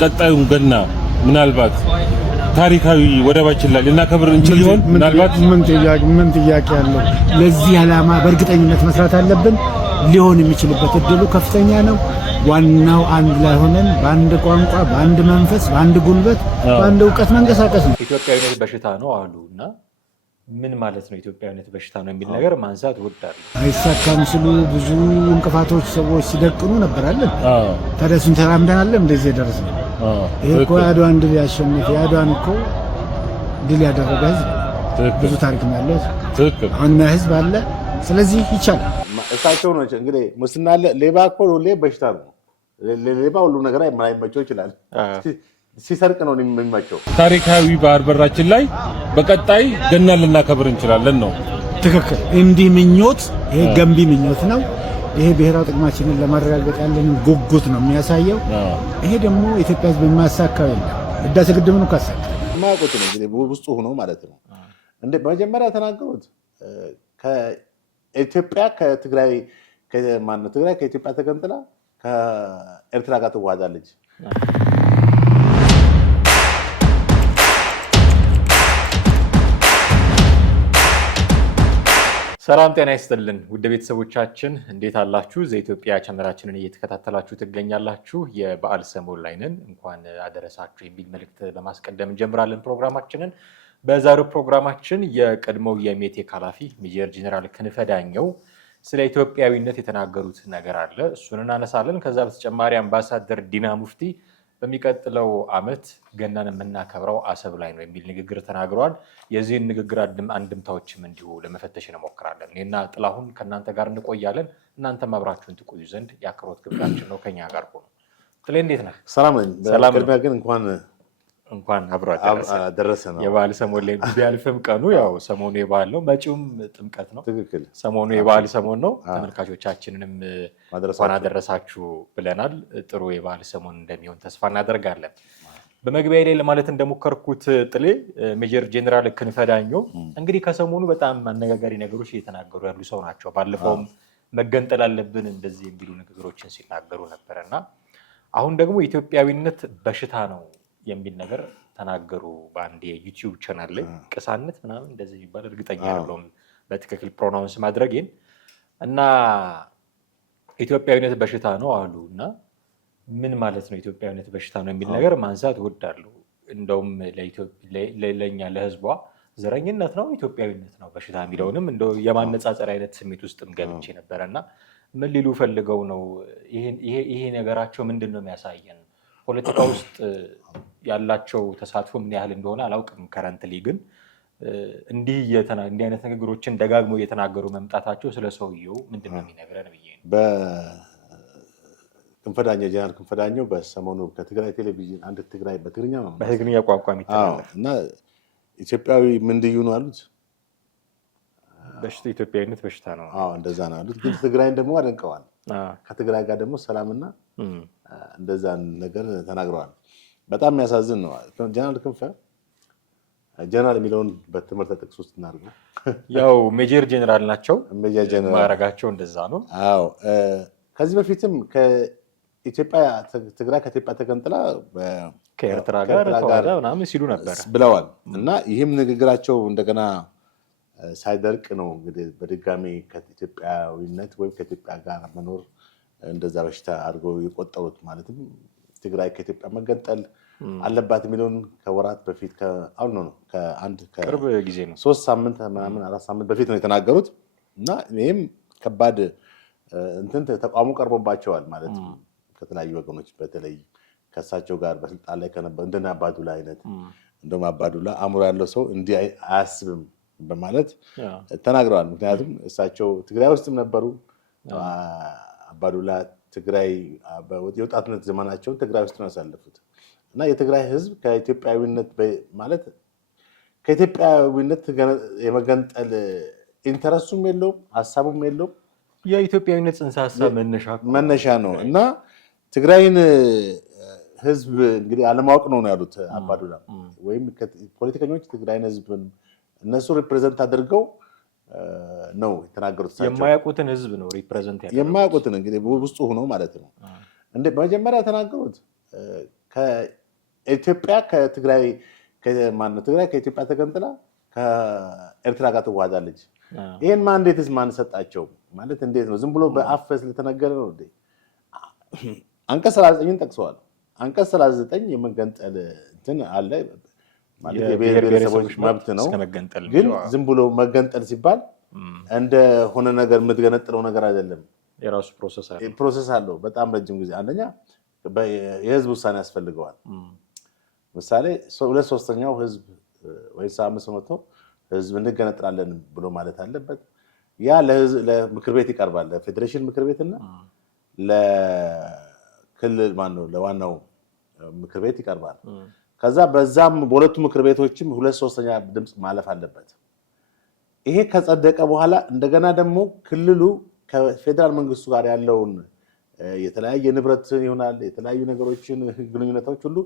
ቀጣዩን ገና ምናልባት ታሪካዊ ወደባችን ላይ ልናከብር እንችል ይሆን? ምናልባት ምን ጥያቄ አለው? ለዚህ ዓላማ በእርግጠኝነት መስራት አለብን። ሊሆን የሚችልበት እድሉ ከፍተኛ ነው። ዋናው አንድ ላይ ሆነን በአንድ ቋንቋ፣ በአንድ መንፈስ፣ በአንድ ጉልበት፣ በአንድ ዕውቀት መንቀሳቀስ ነው። ኢትዮጵያዊነት በሽታ ነው አሉና ምን ማለት ነው? ኢትዮጵያዊነት በሽታ ነው የሚል ነገር ማንሳት ወዳለሁ። አይሳካም ስሉ ብዙ እንቅፋቶች ሰዎች ሲደቅኑ ነበራለን። ታዲያሱን ተራምደናለን እንደዚህ የደረስነው። ይሄ እኮ የአድዋን ድል ያሸነፈ የአድዋን እኮ ድል ያደረገ ህዝብ ብዙ ታሪክ ነው ያለው። አሁን ህዝብ አለ። ስለዚህ ይቻላል። እሳቸው ነው እንግዲህ ሙስና አለ። ሌባ እኮ ሁሌ በሽታ ነው። ሌባ ሁሉ ነገር የማይመቸው ይችላል። ሲሰርቅ ነው የሚመቸው። ታሪካዊ ባህር በራችን ላይ በቀጣይ ገና ልናከብር እንችላለን ነው። ትክክል። እንዲህ ምኞት፣ ይሄ ገንቢ ምኞት ነው። ይሄ ብሔራዊ ጥቅማችንን ለማረጋገጥ ያለን ጉጉት ነው የሚያሳየው። ይሄ ደግሞ ኢትዮጵያ ህዝብ የማያሳካው የለም። ህዳሴ ግድብን እኮ አሳካ የማያውቁት ነው እንግዲህ ውስጡ ሆኖ ማለት ነው። እንደ በመጀመሪያ ተናገሩት ከኢትዮጵያ ከትግራይ ከማነው ትግራይ ከኢትዮጵያ ተገንጥላ ከኤርትራ ጋር ትዋሃዳለች። ሰላም ጤና ይስጥልን ውድ ቤተሰቦቻችን እንዴት አላችሁ? ዘኢትዮጵያ ቻናላችንን እየተከታተላችሁ ትገኛላችሁ። የበዓል ሰሞን ላይ ነን። እንኳን አደረሳችሁ የሚል መልእክት በማስቀደም እንጀምራለን ፕሮግራማችንን። በዛሬው ፕሮግራማችን የቀድሞው የሜቴክ ኃላፊ ሜጀር ጄኔራል ክንፈ ዳኘው ስለ ኢትዮጵያዊነት የተናገሩት ነገር አለ፣ እሱን እናነሳለን። ከዛ በተጨማሪ አምባሳደር ዲና ሙፍቲ በሚቀጥለው ዓመት ገናን የምናከብረው አሰብ ላይ ነው የሚል ንግግር ተናግረዋል። የዚህን ንግግር አንድምታዎችም እንዲሁ ለመፈተሽ እንሞክራለን። እኔና ጥላሁን ከእናንተ ጋር እንቆያለን። እናንተም አብራችሁን ትቆዩ ዘንድ የአክብሮት ግብዣችን ነው። ከኛ ጋር ሆኑ። ጥሌ እንዴት ነህ? ሰላም ነኝ። በቅድሚያ ግን እንኳን አብሮ ደረሰ ነው። የበዓል ሰሞን ላይ ቢያልፍም ቀኑ ያው ሰሞኑ የበዓል ነው፣ መጪውም ጥምቀት ነው። ትክክል። ሰሞኑ የበዓል ሰሞን ነው። ተመልካቾቻችንንም እንኳን አደረሳችሁ ብለናል። ጥሩ የበዓል ሰሞን እንደሚሆን ተስፋ እናደርጋለን። በመግቢያ ላይ ለማለት እንደሞከርኩት ጥሌ ሜጀር ጄኔራል ክንፈ ዳኘው እንግዲህ ከሰሞኑ በጣም አነጋጋሪ ነገሮች እየተናገሩ ያሉ ሰው ናቸው። ባለፈውም መገንጠል አለብን እንደዚህ የሚሉ ንግግሮችን ሲናገሩ ነበረ እና አሁን ደግሞ ኢትዮጵያዊነት በሽታ ነው የሚል ነገር ተናገሩ። በአንድ የዩቲዩብ ቻናል ላይ ቅሳነት ምናምን እንደዚህ የሚባል እርግጠኛ አይደለሁም በትክክል ፕሮናውንስ ማድረጌን እና ኢትዮጵያዊነት በሽታ ነው አሉ እና ምን ማለት ነው ኢትዮጵያዊነት በሽታ ነው የሚል ነገር ማንሳት እወዳለሁ። እንደውም ለእኛ ለህዝቧ ዘረኝነት ነው ኢትዮጵያዊነት ነው በሽታ የሚለውንም እንደው የማነጻጸር አይነት ስሜት ውስጥም ገብቼ ነበረ እና ምን ሊሉ ፈልገው ነው? ይሄ ነገራቸው ምንድን ነው የሚያሳየን? ፖለቲካ ውስጥ ያላቸው ተሳትፎ ምን ያህል እንደሆነ አላውቅም። ከረንትሊ ግን እንዲህ አይነት ንግግሮችን ደጋግመው እየተናገሩ መምጣታቸው ስለ ሰውየው ምንድን ነው የሚነግረን ብዬ ነው። ክንፈዳኘው ጄኔራል ክንፈዳኘው በሰሞኑ ከትግራይ ቴሌቪዥን አንድ ትግራይ በትግርኛ ቋንቋ የሚተላለፍ እና ኢትዮጵያዊ ምንድዩ ነው አሉት። ኢትዮጵያዊነት በሽታ ነው እንደዛ ነው አሉት። ግን ትግራይን ደግሞ አደንቀዋል። ከትግራይ ጋር ደግሞ ሰላምና እንደዛ ነገር ተናግረዋል። በጣም የሚያሳዝን ነው። ጄኔራል ክንፈ ጄኔራል የሚለውን በትምህርት ጥቅስ ውስጥ እናድርገው። ያው ሜጀር ጄኔራል ናቸው። ሜጀር ጄኔራል ማዕረጋቸው እንደዛ ነው። ከዚህ በፊትም ትግራይ ከኢትዮጵያ ተገንጥላ ከኤርትራ ጋር ተዋህዳ ምናምን ሲሉ ነበር ብለዋል እና ይህም ንግግራቸው እንደገና ሳይደርቅ ነው እንግዲህ በድጋሚ ከኢትዮጵያዊነት ወይም ከኢትዮጵያ ጋር መኖር እንደዛ በሽታ አድርገው የቆጠሩት። ማለትም ትግራይ ከኢትዮጵያ መገንጠል አለባት የሚለውን ከወራት በፊት ቅርብ ጊዜ ነው 3 ሳምንት ምናምን 4 ሳምንት በፊት ነው የተናገሩት እና ይህም ከባድ ተቃውሞ ቀርቦባቸዋል። ማለት ከተለያዩ ወገኖች በተለይ ከእሳቸው ጋር በስልጣን ላይ ከነበሩ እንደና አባዱላ አይነት እንደውም አባዱላ አእምሮ ያለው ሰው እንዲህ አያስብም በማለት ተናግረዋል። ምክንያቱም እሳቸው ትግራይ ውስጥም ነበሩ። አባዱላ ትግራይ የወጣትነት ዘመናቸውን ትግራይ ውስጥ ነው ያሳለፉት እና የትግራይ ህዝብ ከኢትዮጵያዊነት ማለት ከኢትዮጵያዊነት የመገንጠል ኢንተረስቱም የለውም ሀሳቡም የለውም። የኢትዮጵያዊነት ጽንሰ ሀሳብ መነሻ ነው እና ትግራይን ህዝብ እንግዲህ አለማወቅ ነው ያሉት አባዱላ። ወይም ፖለቲከኞች ትግራይን ህዝብን እነሱ ሪፕሬዘንት አድርገው ነው የተናገሩት። የማያውቁትን ህዝብ ነው ሪፕሬዘንት ያደረጉት። የማያውቁትን እንግዲህ ውስጡ ሆኖ ማለት ነው። በመጀመሪያ የተናገሩት ከኢትዮጵያ ከትግራይ ከኢትዮጵያ ተገንጥላ ከኤርትራ ጋር ትዋሃዳለች። ይሄን ማንዴትስ ማን ሰጣቸው? ማለት እንዴት ነው? ዝም ብሎ በአፍ ስለተነገረ ነው እንዴ? አንቀጽ 39ን ጠቅሰዋል። አንቀጽ 39 የመገንጠል እንትን አለ ማለት የብሔር ብሔረሰቦች መብት ነው። ግን ዝም ብሎ መገንጠል ሲባል እንደሆነ ነገር የምትገነጥለው ነገር አይደለም። የራሱ ፕሮሰስ አለው። በጣም ረጅም ጊዜ አንደኛ የህዝብ ውሳኔ ያስፈልገዋል። ምሳሌ 2/3 ህዝብ ወይ 500 ህዝብ እንገነጥላለን ብሎ ማለት አለበት። ያ ለምክር ቤት ይቀርባል። ለፌዴሬሽን ምክር ቤትና ለክልል ለዋናው ምክር ቤት ይቀርባል። ከዛ በዛም በሁለቱ ምክር ቤቶችም 2/3 ድምፅ ማለፍ አለበት። ይሄ ከጸደቀ በኋላ እንደገና ደግሞ ክልሉ ከፌዴራል መንግስቱ ጋር ያለውን የተለያየ ንብረት ይሆናል የተለያዩ ነገሮችን ግንኙነቶች ሁሉ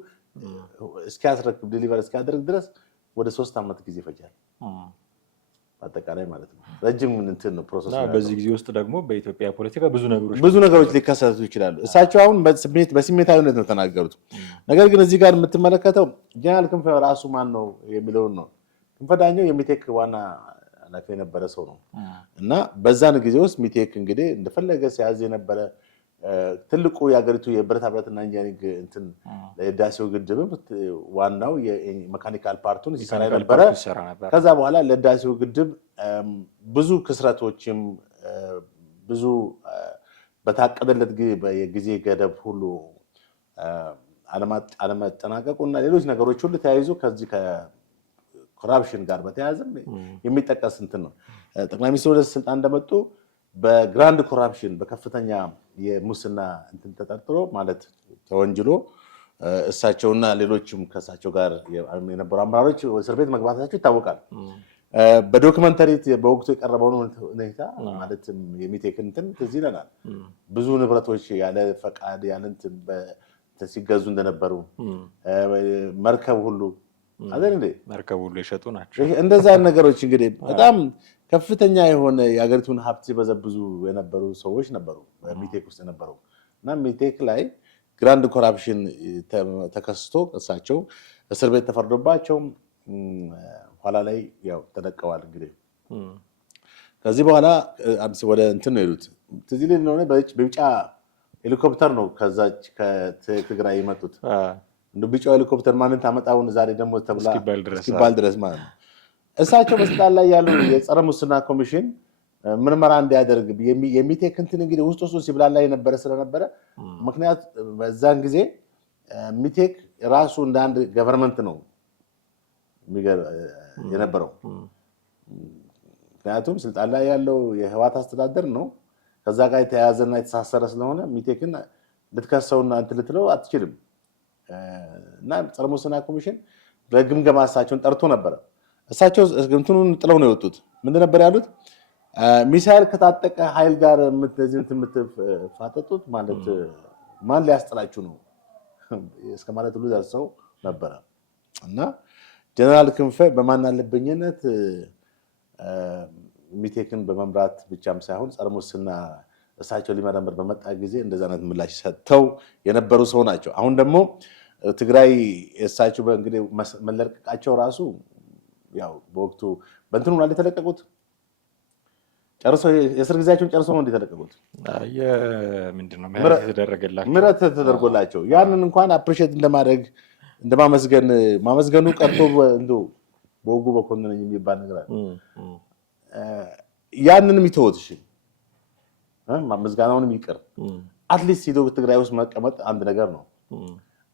እስኪያስረክብ ዲሊቨር እስኪያደርግ ድረስ ወደ 3 ዓመት ጊዜ ይፈጃል። አጠቃላይ ማለት ነው። ረጅም እንትን ነው ፕሮሰስ ነው። በዚህ ጊዜ ውስጥ ደግሞ በኢትዮጵያ ፖለቲካ ብዙ ነገሮች ሊከሰቱ ይችላሉ። እሳቸው አሁን በስሜታዊነት ነው ተናገሩት። ነገር ግን እዚህ ጋር የምትመለከተው ጀነራል ክንፈ ራሱ ማን ነው የሚለውን ነው። ክንፈ ዳኘው የሚቴክ ዋና ኃላፊ የነበረ ሰው ነው እና በዛን ጊዜ ውስጥ ሚቴክ እንግዲህ እንደፈለገ ሲያዝ የነበረ ትልቁ የሀገሪቱ የብረታ ብረትና ኢንጂነሪንግ እንትን ለህዳሴው ግድብ ዋናው የሜካኒካል ፓርቱን ሲሰራ ነበረ። ከዛ በኋላ ለህዳሴው ግድብ ብዙ ክስረቶችም ብዙ በታቀደለት የጊዜ ገደብ ሁሉ አለመጠናቀቁና ሌሎች ነገሮች ሁሉ ተያይዞ ከዚህ ከኮራፕሽን ጋር በተያያዘ የሚጠቀስ እንትን ነው። ጠቅላይ ሚኒስትሩ ወደ ስልጣን እንደመጡ በግራንድ ኮራፕሽን በከፍተኛ የሙስና እንትን ተጠርጥሮ ማለት ተወንጅሎ እሳቸውና ሌሎችም ከእሳቸው ጋር የነበሩ አመራሮች እስር ቤት መግባታቸው ይታወቃል። በዶክመንተሪ በወቅቱ የቀረበውን ሁኔታ ማለት የሚቴክ እንትን ትዝ ይለናል። ብዙ ንብረቶች ያለ ፈቃድ ያለ እንትን ሲገዙ እንደነበሩ መርከብ ሁሉ አይደል እንዴ? መርከብ ሁሉ የሸጡ ናቸው። እንደዛ ነገሮች እንግዲህ በጣም ከፍተኛ የሆነ የሀገሪቱን ሀብት ሲበዘብዙ የነበሩ ሰዎች ነበሩ ሚቴክ ውስጥ የነበሩ እና ሚቴክ ላይ ግራንድ ኮራፕሽን ተከስቶ እሳቸው እስር ቤት ተፈርዶባቸው ኋላ ላይ ያው ተለቀዋል። እንግዲህ ከዚህ በኋላ ወደ እንትን ነው የሄዱት። ትዝ ይለኝ ነው በቢጫ ሄሊኮፕተር ነው ከዛች ከትግራይ የመጡት። እንደ ቢጫው ሄሊኮፕተር ማንን ታመጣውን ዛሬ ደግሞ ተብላ እስኪባል ድረስ ማለት ነው። እሳቸው በስልጣን ላይ ያሉ የጸረ ሙስና ኮሚሽን ምርመራ እንዲያደርግ የሚቴክ እንትን እንግዲህ ውስጥ ሲብላላ የነበረ ስለነበረ ምክንያት በዛን ጊዜ ሚቴክ ራሱ እንደ አንድ ገቨርንመንት ነው የነበረው። ምክንያቱም ስልጣን ላይ ያለው የህወሓት አስተዳደር ነው። ከዛ ጋር የተያያዘና የተሳሰረ ስለሆነ ሚቴክን ልትከሰውና እንትን ልትለው አትችልም። እና ጸረ ሙስና ኮሚሽን ለግምገማ እሳቸውን ጠርቶ ነበረ። እሳቸው እንትኑን ጥለው ነው የወጡት። ምንድን ነበር ያሉት? ሚሳኤል ከታጠቀ ኃይል ጋር የምትፋጠጡት ማለት ማን ሊያስጥላችሁ ነው እስከ ማለት ሁሉ ደርሰው ነበረ። እና ጀነራል ክንፈ በማን አለበኝነት ሚቴክን በመምራት ብቻም ሳይሆን ጸረ ሙስና እሳቸው ሊመረምር በመጣ ጊዜ እንደዛ አይነት ምላሽ ሰጥተው የነበሩ ሰው ናቸው። አሁን ደግሞ ትግራይ እሳቸው በእንግዲህ መለቀቃቸው ራሱ ያው በወቅቱ በእንትኑ ላይ የተለቀቁት ጨርሶ የእስር ጊዜያቸውን ጨርሶ ነው እንደተለቀቁት። ምንድነው ምህረት ተደርጎላቸው ያንን እንኳን አፕሪሺየት እንደማድረግ እንደማመስገን ማመስገኑ ቀርቶ እንደው በወጉ በኮንነኝ የሚባል ነገር አለ። ያንንም ይተውት እሺ ማመስገናውንም ይቅር። አትሊስት ሂዶ ትግራይ ውስጥ መቀመጥ አንድ ነገር ነው።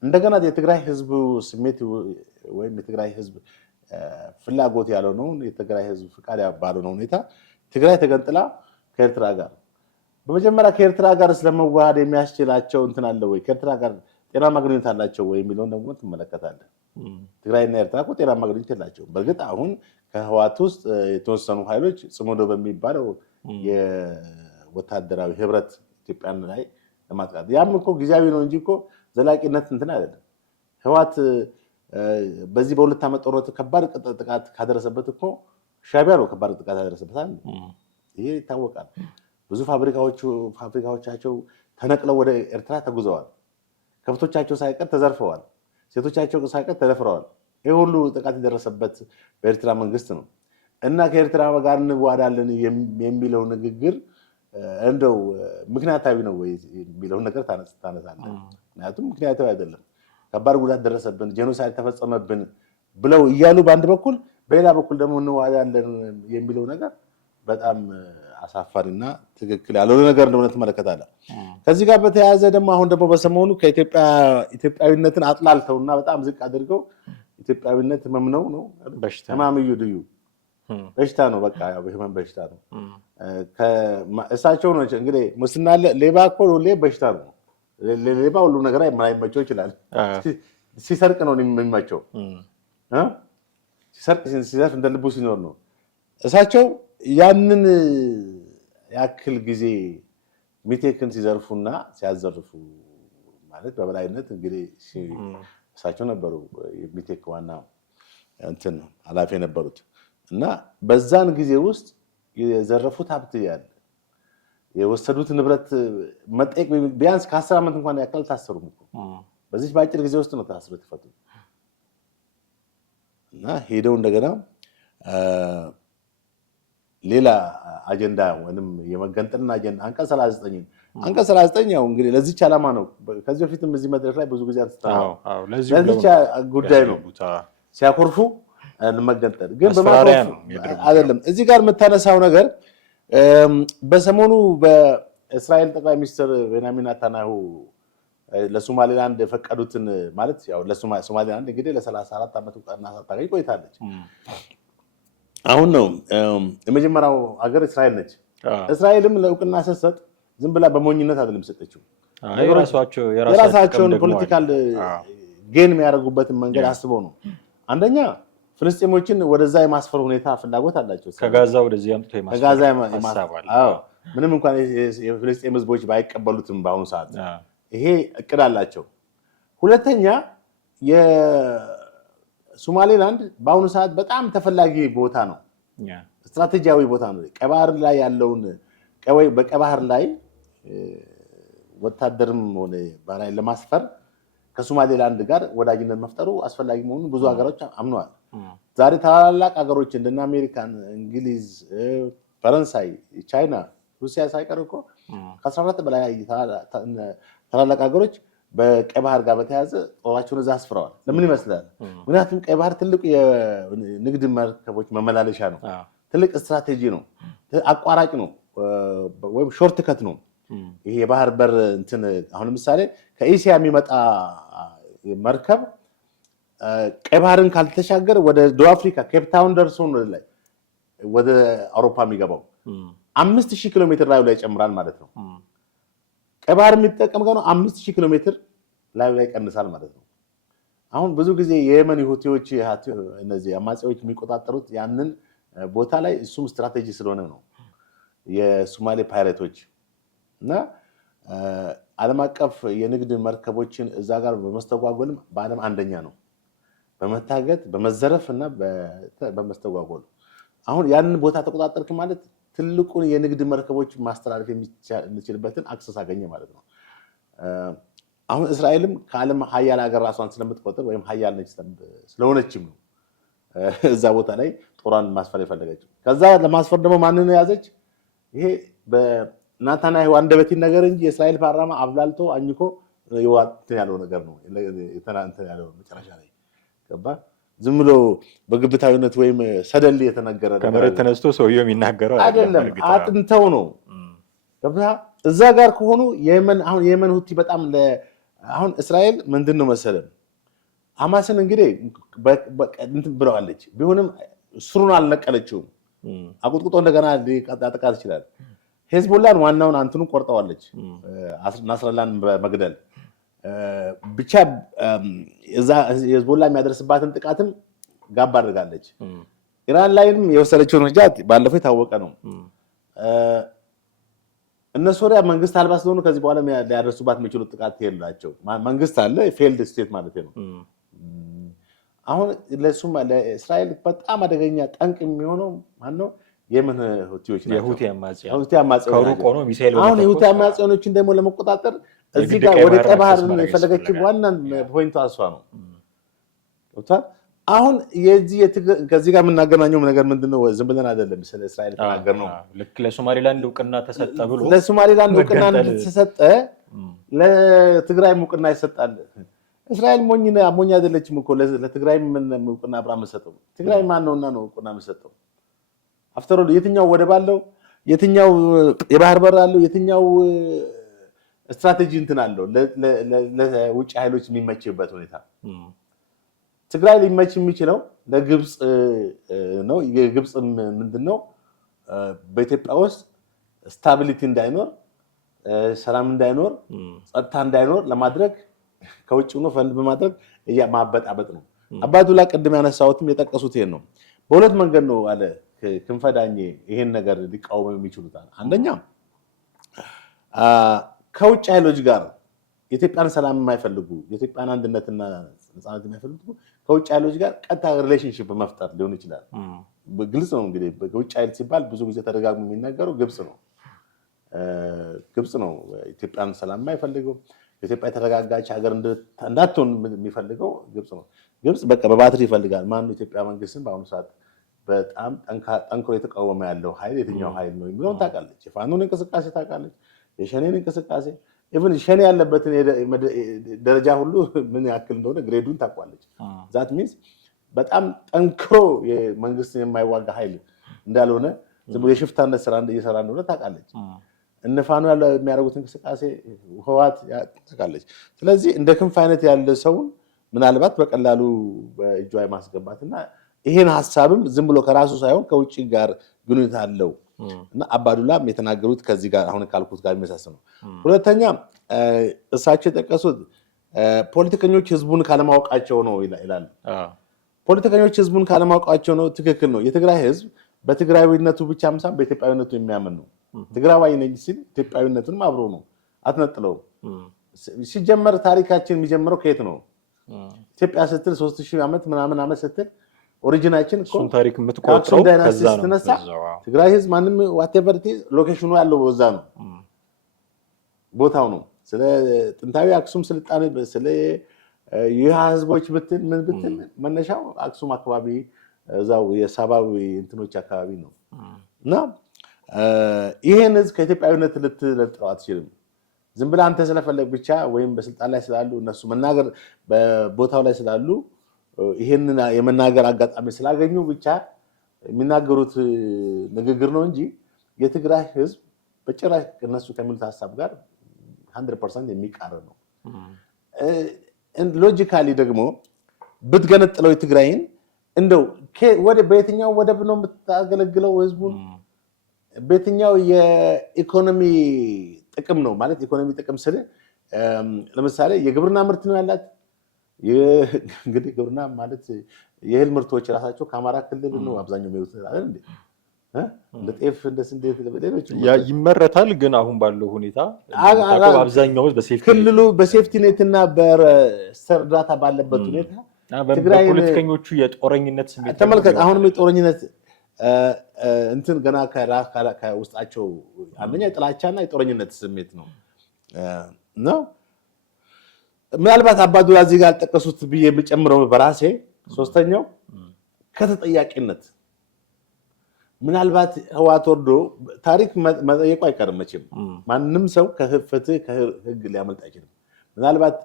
እንደገና የትግራይ ህዝብ ስሜት ወይም የትግራይ ህዝብ ፍላጎት ያለው ነው የትግራይ ህዝብ ፍቃድ ያባለው ነው ሁኔታ ትግራይ ተገንጥላ ከኤርትራ ጋር በመጀመሪያ ከኤርትራ ጋር ስለመዋሃድ የሚያስችላቸው እንትን አለ ወይ ከኤርትራ ጋር ጤናማ ግንኙነት አላቸው ወይ የሚለውን ደግሞ ትመለከታለህ። ትግራይና ኤርትራ እኮ ጤናማ ግንኙነት የላቸውም። በእርግጥ አሁን ከህወሓት ውስጥ የተወሰኑ ኃይሎች ጽሞዶ በሚባለው የወታደራዊ ህብረት ኢትዮጵያን ላይ ለማጥቃት ያም እኮ ጊዜያዊ ነው እንጂ እኮ ዘላቂነት እንትን አይደለም። ህወሓት በዚህ በሁለት ዓመት ጦርነት ከባድ ጥቃት ካደረሰበት እኮ ሻዕቢያ ነው ከባድ ጥቃት ያደረሰበታል። ይሄ ይታወቃል። ብዙ ፋብሪካዎቻቸው ተነቅለው ወደ ኤርትራ ተጉዘዋል። ከብቶቻቸው ሳይቀር ተዘርፈዋል፣ ሴቶቻቸው ሳይቀር ተደፍረዋል። ይሄ ሁሉ ጥቃት የደረሰበት በኤርትራ መንግስት ነው እና ከኤርትራ ጋር እንዋሃዳለን የሚለው ንግግር እንደው ምክንያታዊ ነው ወይ የሚለው ነገር ታነሳለህ። ምክንያቱም ምክንያታዊ አይደለም። ከባድ ጉዳት ደረሰብን፣ ጄኖሳይድ ተፈጸመብን ብለው እያሉ በአንድ በኩል፣ በሌላ በኩል ደግሞ እንዋሃዳለን የሚለው ነገር በጣም አሳፋሪና ትክክል ያልሆነ ነገር እንደሆነ ትመለከታለህ። ከዚህ ጋር በተያያዘ ደግሞ አሁን ደግሞ በሰሞኑ ኢትዮጵያዊነትን አጥላልተውና በጣም ዝቅ አድርገው ኢትዮጵያዊነት ህመም ነው ህማምዩ ድዩ በሽታ ነው፣ በቃ ህመም በሽታ ነው። እሳቸው ነው እንግዲህ ሙስና ሌባ እኮ ሁሌ በሽታ ነው። ሌባ ሁሉ ነገር የማይመቸው ይችላል። ሲሰርቅ ነው የሚመቸው፣ ሲሰርቅ እንደ ልቡ ሲኖር ነው። እሳቸው ያንን ያክል ጊዜ ሚቴክን ሲዘርፉና ሲያዘርፉ ማለት በበላይነት እንግዲህ እሳቸው ነበሩ ሚቴክ ዋና እንትን ኃላፊ የነበሩት እና በዛን ጊዜ ውስጥ የዘረፉት ሀብት ያለ የወሰዱት ንብረት መጠየቅ ቢያንስ ከ10 ዓመት እንኳን ያክል ታሰሩም እኮ በዚህ በአጭር ጊዜ ውስጥ ነው ታስረው የተፈቱት። እና ሄደው እንደገና ሌላ አጀንዳ ወይንም የመገንጠልና አጀንዳ አንቀጽ 39 ያው እንግዲህ ለዚህች ዓላማ ነው። ከዚህ በፊትም እዚህ መድረክ ላይ ብዙ ጊዜ አንስተናል። ለዚህች ጉዳይ ነው ሲያኮርፉ እንመገንጠል ግን በማኮርፍ አይደለም። እዚህ ጋር የምታነሳው ነገር በሰሞኑ በእስራኤል ጠቅላይ ሚኒስትር ቤንያሚን ኔታንያሁ ለሶማሌላንድ የፈቀዱትን ማለት ያው ለሶማሌላንድ እንግዲህ ለ34 ዓመት እውቅና ሳታገኝ ቆይታለች። አሁን ነው የመጀመሪያው ሀገር እስራኤል ነች። እስራኤልም ለእውቅና ስትሰጥ ዝም ብላ በሞኝነት አይደለም ሰጠችው። የራሳቸውን ፖለቲካል ጌን የሚያደርጉበትን መንገድ አስበው ነው። አንደኛ ፍልስጤሞችን ወደዛ የማስፈር ሁኔታ ፍላጎት አላቸው። ከጋዛ ወደዚህ አምጥቶ የማስፈር ምንም እንኳን የፍልስጤም ህዝቦች ባይቀበሉትም በአሁኑ ሰዓት ይሄ እቅድ አላቸው። ሁለተኛ የሶማሌላንድ በአሁኑ ሰዓት በጣም ተፈላጊ ቦታ ነው፣ ስትራቴጂያዊ ቦታ ነው። ቀይ ባህር ላይ ያለውን በቀይ ባህር ላይ ወታደርም ሆነ ባህር ለማስፈር ከሶማሌላንድ ጋር ወዳጅነት መፍጠሩ አስፈላጊ መሆኑን ብዙ ሀገሮች አምነዋል። ዛሬ ታላላቅ ሀገሮች እንደነ አሜሪካን፣ እንግሊዝ፣ ፈረንሳይ፣ ቻይና፣ ሩሲያ ሳይቀር እኮ ከ14 በላይ ታላላቅ ሀገሮች በቀይ ባህር ጋር በተያያዘ ጦራቸውን እዛ አስፍረዋል። ለምን ይመስላል? ምክንያቱም ቀይ ባህር ትልቁ የንግድ መርከቦች መመላለሻ ነው። ትልቅ ስትራቴጂ ነው። አቋራጭ ነው ወይም ሾርት ከት ነው። ይሄ የባህር በር እንትን አሁን ለምሳሌ ከኤሲያ የሚመጣ መርከብ ቀይ ባህርን ካልተሻገረ ወደ ደቡብ አፍሪካ ኬፕ ታውን ደርሶ ነው ላይ ወደ አውሮፓ የሚገባው 5000 ኪሎ ሜትር ላይ ይጨምራል ማለት ነው። ቀይ ባህር የሚጠቀም ጋር ነው 5000 ኪሎ ሜትር ላይ ይቀንሳል ማለት ነው። አሁን ብዙ ጊዜ የየመን ሁቲዎች እነዚህ አማጺዎች የሚቆጣጠሩት ያንን ቦታ ላይ እሱም ስትራቴጂ ስለሆነ ነው። የሶማሌ ፓይሬቶች እና ዓለም አቀፍ የንግድ መርከቦችን እዛ ጋር በመስተጓጎልም በዓለም አንደኛ ነው። በመታገት በመዘረፍ እና በመስተጓጎል አሁን ያንን ቦታ ተቆጣጠርክ ማለት ትልቁን የንግድ መርከቦች ማስተላለፍ የሚችልበትን አክሰስ አገኘ ማለት ነው። አሁን እስራኤልም ከዓለም ሀያል ሀገር ራሷን ስለምትቆጥር ወይም ሀያል ነች ስለሆነችም ነው እዛ ቦታ ላይ ጦሯን ማስፈር የፈለገችው። ከዛ ለማስፈር ደግሞ ማንን ያዘች? ይሄ በናታንያሁ አንደበት ነገር እንጂ የእስራኤል ፓርላማ አብላልቶ አኝኮ ይዋጥን ያለው ነገር ነው። እንትን ያለው መጨረሻ ላይ ገባ። ዝም ብሎ በግብታዊነት ወይም ሰደል የተነገረ ከመሬት ተነስቶ ሰውየው የሚናገረው አይደለም፣ አጥንተው ነው። ገባ። እዛ ጋር ከሆኑ አሁን የመን ሁቲ በጣም አሁን እስራኤል ምንድን ነው መሰለን ሐማስን እንግዲህ እንትን ብለዋለች። ቢሆንም ስሩን አልነቀለችውም። አቁጥቁጦ እንደገና ሊያጠቃት ይችላል። ሄዝቦላን ዋናውን አንተኑን ቆርጠዋለች፣ ናስረላን በመግደል ብቻ እዛ ሄዝቦላ የሚያደርስባትን ጥቃትም ጋብ አድርጋለች። ኢራን ላይም የወሰደችው እርምጃ ባለፈው የታወቀ ነው። እነ ሶሪያ መንግስት አልባ ስለሆኑ ከዚህ በኋላ ሊያደርሱባት የሚችሉት ጥቃት የላቸው። መንግስት አለ፣ ፌልድ ስቴት ማለት ነው። አሁን ለእስራኤል በጣም አደገኛ ጠንቅ የሚሆነው ማነው? የመን ሁቲዎች ናቸው። የሁቲ አማጽያኖች አሁን የሁቲ አማጽያኖችን ደግሞ ለመቆጣጠር እዚህ ጋር ወደ ቀይ ባህር የፈለገችው ዋና ፖይንቱ እሷ ነው። አሁን ከዚህ ጋር የምናገናኘው ነገር ምንድነው? ዝም ብለን አይደለም ስለ እስራኤል ተናገር ነው። ልክ ለሶማሊላንድ እውቅና ተሰጠ ብሎ ለሶማሊላንድ እውቅና ተሰጠ፣ ለትግራይ እውቅና ይሰጣል። እስራኤል ሞኝ አይደለችም እኮ ለትግራይ ምን እውቅና አብራ መሰጠው? ትግራይ ማን ነውና ነው እውቅና መሰጠው? አፍተር ኦል የትኛው ወደብ አለው? የትኛው የባህር በር አለው? የትኛው ስትራቴጂ እንትን አለው ለውጭ ኃይሎች የሚመችበት ሁኔታ? ትግራይ ሊመች የሚችለው ለግብጽ ነው። የግብጽ ምንድነው በኢትዮጵያ ውስጥ ስታቢሊቲ እንዳይኖር፣ ሰላም እንዳይኖር፣ ጸጥታ እንዳይኖር ለማድረግ ከውጭ ሆኖ ፈንድ በማድረግ ማበጣበጥ ነው። አባዱላ ቅድም ያነሳሁትም የጠቀሱት ይሄን ነው። በሁለት መንገድ ነው አለ ክንፈ ዳኜ ይሄን ነገር ሊቃወሙ የሚችሉት። አንደኛ ከውጭ ኃይሎች ጋር የኢትዮጵያን ሰላም የማይፈልጉ የኢትዮጵያን አንድነትና ነፃነት የማይፈልጉ ከውጭ ኃይሎች ጋር ቀጥታ ሪሌሽንሺፕ መፍጠር ሊሆን ይችላል። ግልጽ ነው እንግዲህ ከውጭ ኃይል ሲባል ብዙ ጊዜ ተደጋግሞ የሚናገረው ግብጽ ነው ኢትዮጵያን ሰላም የማይፈልገው ኢትዮጵያ የተረጋጋች ሀገር እንዳትሆን የሚፈልገው ግብጽ ነው። ግብጽ በቃ በባትሪ ይፈልጋል። ማነው ኢትዮጵያ መንግስትን በአሁኑ ሰዓት በጣም ጠንክሮ የተቃወመ ያለው ኃይል የትኛው ኃይል ነው የሚለውን ታውቃለች። የፋኖን እንቅስቃሴ ታውቃለች፣ የሸኔን እንቅስቃሴ ኢቭን ሸኔ ያለበትን ደረጃ ሁሉ ምን ያክል እንደሆነ ግሬዱን ታውቃለች። ዛት ሚንስ በጣም ጠንክሮ የመንግስትን የማይዋጋ ኃይል እንዳልሆነ ዝም ብሎ የሽፍታነት ስራ እየሰራ እንደሆነ ታውቃለች። እነ ፋኖ የሚያደርጉት እንቅስቃሴ ህወሓት ታውቃለች። ስለዚህ እንደ ክንፍ አይነት ያለ ሰውን ምናልባት በቀላሉ በእጇ የማስገባትና ይሄን ሐሳብም ዝም ብሎ ከራሱ ሳይሆን ከውጪ ጋር ግንኙነት አለው እና አባዱላም የተናገሩት ከዚህ ጋር አሁን ካልኩት ጋር የሚመሳሰል ነው። ሁለተኛ እሳቸው የጠቀሱት ፖለቲከኞች ህዝቡን ካለማወቃቸው ነው ይላሉ። ፖለቲከኞች ህዝቡን ካለማወቃቸው ነው። ትክክል ነው። የትግራይ ህዝብ በትግራዊነቱ ብቻም ሳይሆን በኢትዮጵያዊነቱ የሚያምን ነው። ትግራዋይ ነኝ ሲል ኢትዮጵያዊነቱንም አብሮ ነው፣ አትነጥለውም። ሲጀመር ታሪካችን የሚጀምረው ከየት ነው? ኢትዮጵያ ስትል 3000 ዓመት ምናምን ዓመት ስትል ኦሪጂናችን እኮ ታሪክ የምትቆጥረው ከዛ ነው። ትግራይ ህዝብ ማንም ዋቴቨር ሎኬሽኑ ያለው በዛ ነው፣ ቦታው ነው። ስለ ጥንታዊ አክሱም ስልጣኔ ስለ ይህ ህዝቦች ብትል ምን ብትል መነሻው አክሱም አካባቢ እዛው የሳባዊ እንትኖች አካባቢ ነው እና ይሄን ህዝብ ከኢትዮጵያዊነት ልትለጥረው አትችልም። ዝም ብለህ አንተ ስለፈለግ ብቻ ወይም በስልጣን ላይ ስላሉ እነሱ መናገር በቦታው ላይ ስላሉ ይሄንን የመናገር አጋጣሚ ስላገኙ ብቻ የሚናገሩት ንግግር ነው እንጂ የትግራይ ህዝብ በጭራሽ እነሱ ከሚሉት ሀሳብ ጋር 100% የሚቃረን ነው። ሎጂካሊ ደግሞ ብትገነጥለው የትግራይን እንደው በየትኛው ወደብ ነው የምታገለግለው ህዝቡን? በየትኛው የኢኮኖሚ ጥቅም ነው ማለት ኢኮኖሚ ጥቅም ስለ ለምሳሌ የግብርና ምርት ነው ያላት። እንግዲህ ግብርና ማለት የእህል ምርቶች ራሳቸው ከአማራ ክልል ነው አብዛኛው የሚወጡ አይደል እንዴ? ለጤፍ እንደስንዴ ሌሎች ይመረታል። ግን አሁን ባለው ሁኔታ አብዛኛው ክልሉ በሴፍቲ ኔትና በእርዳታ ባለበት ሁኔታ ትግራይ ፖለቲከኞቹ የጦረኝነት ስሜት ተመልከት። አሁንም የጦረኝነት እንትን ገና ከውስጣቸው አንደኛ የጥላቻና የጦረኝነት ስሜት ነው እና ምናልባት አባዱላ እዚህ ጋር አልጠቀሱት ብዬ የምጨምረው በራሴ ሶስተኛው ከተጠያቂነት ምናልባት ህወሓት ወርዶ ታሪክ መጠየቁ አይቀርም መቼም። ማንም ሰው ከፍትህ ከህግ ሊያመልጥ አይችልም። ምናልባት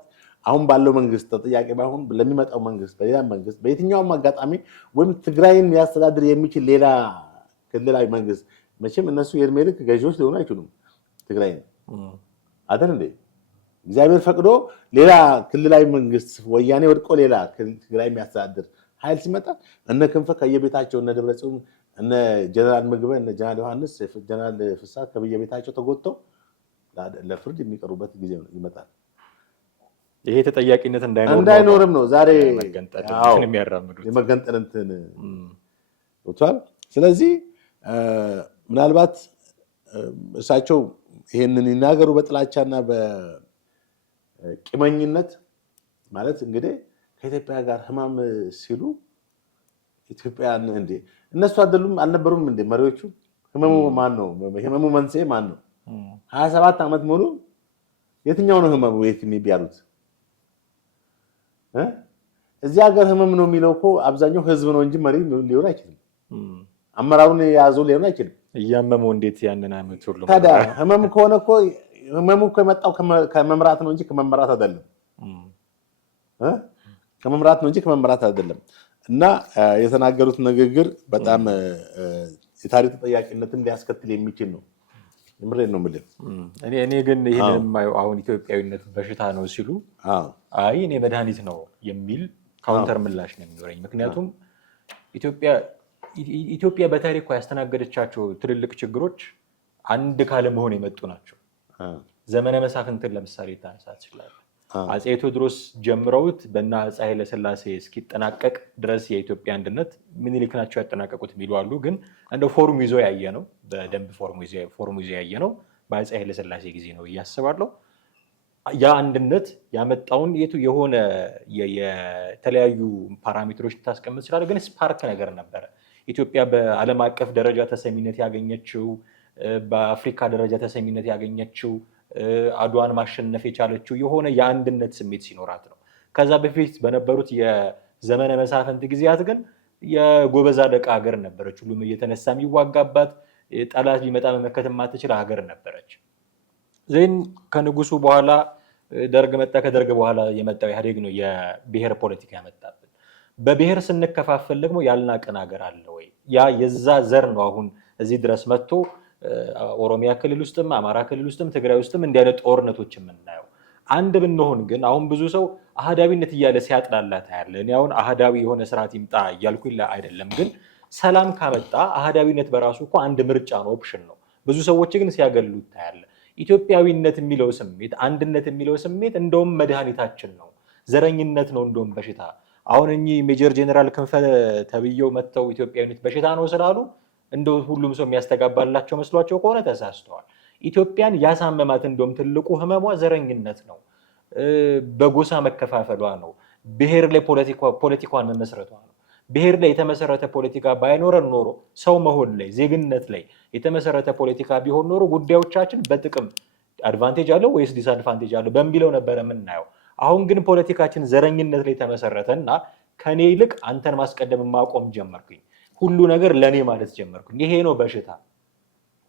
አሁን ባለው መንግስት ተጠያቂ ባይሆን ለሚመጣው መንግስት በሌላ መንግስት በየትኛውም አጋጣሚ ወይም ትግራይን ሊያስተዳድር የሚችል ሌላ ክልላዊ መንግስት መቼም እነሱ የእድሜ ልክ ገዢዎች ሊሆኑ አይችሉም። ትግራይን አይደል እንዴ? እግዚአብሔር ፈቅዶ ሌላ ክልላዊ መንግስት ወያኔ ወድቆ ሌላ ትግራይ የሚያስተዳድር ኃይል ሲመጣ እነ ክንፈ ከየቤታቸው እነ ደብረጽዮን እነ ጀነራል ምግበ እነ ጀነራል ዮሐንስ ጀነራል ፍስሐ ከየቤታቸው ተጎድተው ለፍርድ የሚቀርቡበት ጊዜ ይመጣል። ይሄ ተጠያቂነት እንዳይኖርም ነው ዛሬ የመገንጠል እንትን ወጥቷል። ስለዚህ ምናልባት እሳቸው ይሄንን ይናገሩ በጥላቻና በቂመኝነት ማለት እንግዲህ ከኢትዮጵያ ጋር ህማም ሲሉ ኢትዮጵያን እንዴ እነሱ አይደሉም አልነበሩም እንዴ መሪዎቹ? ህመሙ ማን ነው? ህመሙ መንስኤ ማን ነው? 27 ዓመት ሙሉ የትኛው ነው ህመሙ? የት ቢያሉት እዚህ ሀገር ህመም ነው የሚለው እኮ አብዛኛው ህዝብ ነው እንጂ መሪ ሊሆን አይችልም። አመራሩን የያዘው ሊሆን አይችልም። እያመመው እንዴት ያንን አመት ሁሉ ታዲያ ህመም ከሆነ እኮ ህመሙ እኮ የመጣው ከመምራት ነው እንጂ ከመመራት አይደለም። ከመምራት ነው እንጂ ከመመራት አይደለም። እና የተናገሩት ንግግር በጣም የታሪክ ተጠያቂነትን ሊያስከትል የሚችል ነው። ምሬን ነው የምልህ። እኔ ግን ይህንን የማየው አሁን ኢትዮጵያዊነት በሽታ ነው ሲሉ አይ እኔ መድኃኒት ነው የሚል ካውንተር ምላሽ ነው የሚኖረኝ። ምክንያቱም ኢትዮጵያ በታሪኳ ያስተናገደቻቸው ትልልቅ ችግሮች አንድ ካለመሆን የመጡ ናቸው። ዘመነ መሳፍንትን ለምሳሌ ታነሳ ትችላለህ። አፄ ቴዎድሮስ ጀምረውት በእነ አፄ ኃይለ ሥላሴ እስኪጠናቀቅ ድረስ የኢትዮጵያ አንድነት ምኒልክ ናቸው ያጠናቀቁት የሚሉ አሉ። ግን እንደ ፎርም ይዞ ያየ ነው፣ በደንብ ፎርም ይዞ ያየ ነው በአፄ ኃይለ ሥላሴ ጊዜ ነው እያስባለሁ። ያ አንድነት ያመጣውን የሆነ የተለያዩ ፓራሜትሮች ታስቀምጥ ይችላል። ግን ስፓርክ ነገር ነበረ። ኢትዮጵያ በዓለም አቀፍ ደረጃ ተሰሚነት ያገኘችው፣ በአፍሪካ ደረጃ ተሰሚነት ያገኘችው፣ አድዋን ማሸነፍ የቻለችው የሆነ የአንድነት ስሜት ሲኖራት ነው። ከዛ በፊት በነበሩት የዘመነ መሳፍንት ጊዜያት ግን የጎበዝ አለቃ ሀገር ነበረች። ሁሉም እየተነሳ የሚዋጋባት፣ ጠላት ቢመጣ መመከት የማትችል ሀገር ነበረች። ዜን ከንጉሱ በኋላ ደርግ መጣ። ከደርግ በኋላ የመጣው ኢህአዴግ ነው የብሔር ፖለቲካ ያመጣብን። በብሔር ስንከፋፈል ደግሞ ያልናቀን ሀገር አለ ወይ? ያ የዛ ዘር ነው አሁን እዚህ ድረስ መጥቶ ኦሮሚያ ክልል ውስጥም አማራ ክልል ውስጥም ትግራይ ውስጥም እንዲህ አይነት ጦርነቶች የምናየው። አንድ ብንሆን ግን አሁን ብዙ ሰው አህዳዊነት እያለ ሲያጥላላ ታያለ። እኔ አሁን አህዳዊ የሆነ ስርዓት ይምጣ እያልኩ አይደለም። ግን ሰላም ካመጣ አህዳዊነት በራሱ እኮ አንድ ምርጫ ነው፣ ኦፕሽን ነው። ብዙ ሰዎች ግን ሲያገሉት ታያለ። ኢትዮጵያዊነት የሚለው ስሜት፣ አንድነት የሚለው ስሜት እንደውም መድኃኒታችን ነው። ዘረኝነት ነው እንደውም በሽታ። አሁን እኚህ ሜጀር ጄኔራል ክንፈ ተብዬው መጥተው ኢትዮጵያዊነት በሽታ ነው ስላሉ እንደው ሁሉም ሰው የሚያስተጋባላቸው መስሏቸው ከሆነ ተሳስተዋል። ኢትዮጵያን ያሳመማት እንደውም ትልቁ ህመሟ ዘረኝነት ነው፣ በጎሳ መከፋፈሏ ነው፣ ብሔር ላይ ፖለቲካዋን መመስረቷ ነው። ብሔር ላይ የተመሰረተ ፖለቲካ ባይኖረን ኖሮ ሰው መሆን ላይ ዜግነት ላይ የተመሰረተ ፖለቲካ ቢሆን ኖሮ ጉዳዮቻችን በጥቅም አድቫንቴጅ አለው ወይስ ዲስአድቫንቴጅ አለው በሚለው ነበረ የምናየው። አሁን ግን ፖለቲካችን ዘረኝነት ላይ ተመሰረተና ከኔ ይልቅ አንተን ማስቀደም ማቆም ጀመርኩኝ። ሁሉ ነገር ለኔ ማለት ጀመርኩኝ። ይሄ ነው በሽታ።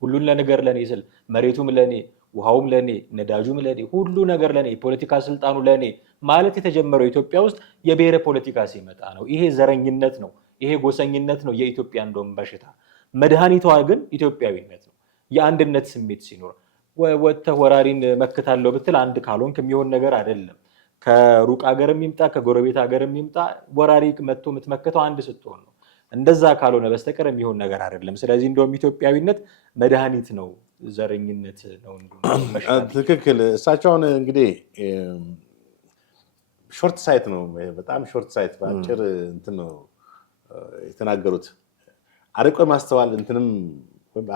ሁሉን ነገር ለኔ ስል መሬቱም ለኔ፣ ውሃውም ለኔ፣ ነዳጁም ለኔ፣ ሁሉ ነገር ለኔ፣ የፖለቲካ ስልጣኑ ለኔ ማለት የተጀመረው ኢትዮጵያ ውስጥ የብሔር ፖለቲካ ሲመጣ ነው። ይሄ ዘረኝነት ነው፣ ይሄ ጎሰኝነት ነው የኢትዮጵያ እንደውም በሽታ። መድኃኒቷ ግን ኢትዮጵያዊነት ነው። የአንድነት ስሜት ሲኖር ወጥተህ ወራሪን መክታለሁ ብትል አንድ ካልሆንክ የሚሆን ነገር አይደለም። ከሩቅ ሀገርም ይምጣ ከጎረቤት ሀገርም ይምጣ ወራሪ መጥቶ የምትመክተው አንድ ስትሆን ነው። እንደዛ ካልሆነ በስተቀር የሚሆን ነገር አይደለም። ስለዚህ እንደውም ኢትዮጵያዊነት መድኃኒት ነው፣ ዘረኝነት ነው። ትክክል። እሳቸውን እንግዲህ ሾርት ሳይት ነው፣ በጣም ሾርት ሳይት በአጭር እንትን ነው የተናገሩት። አርቆ ማስተዋል እንትንም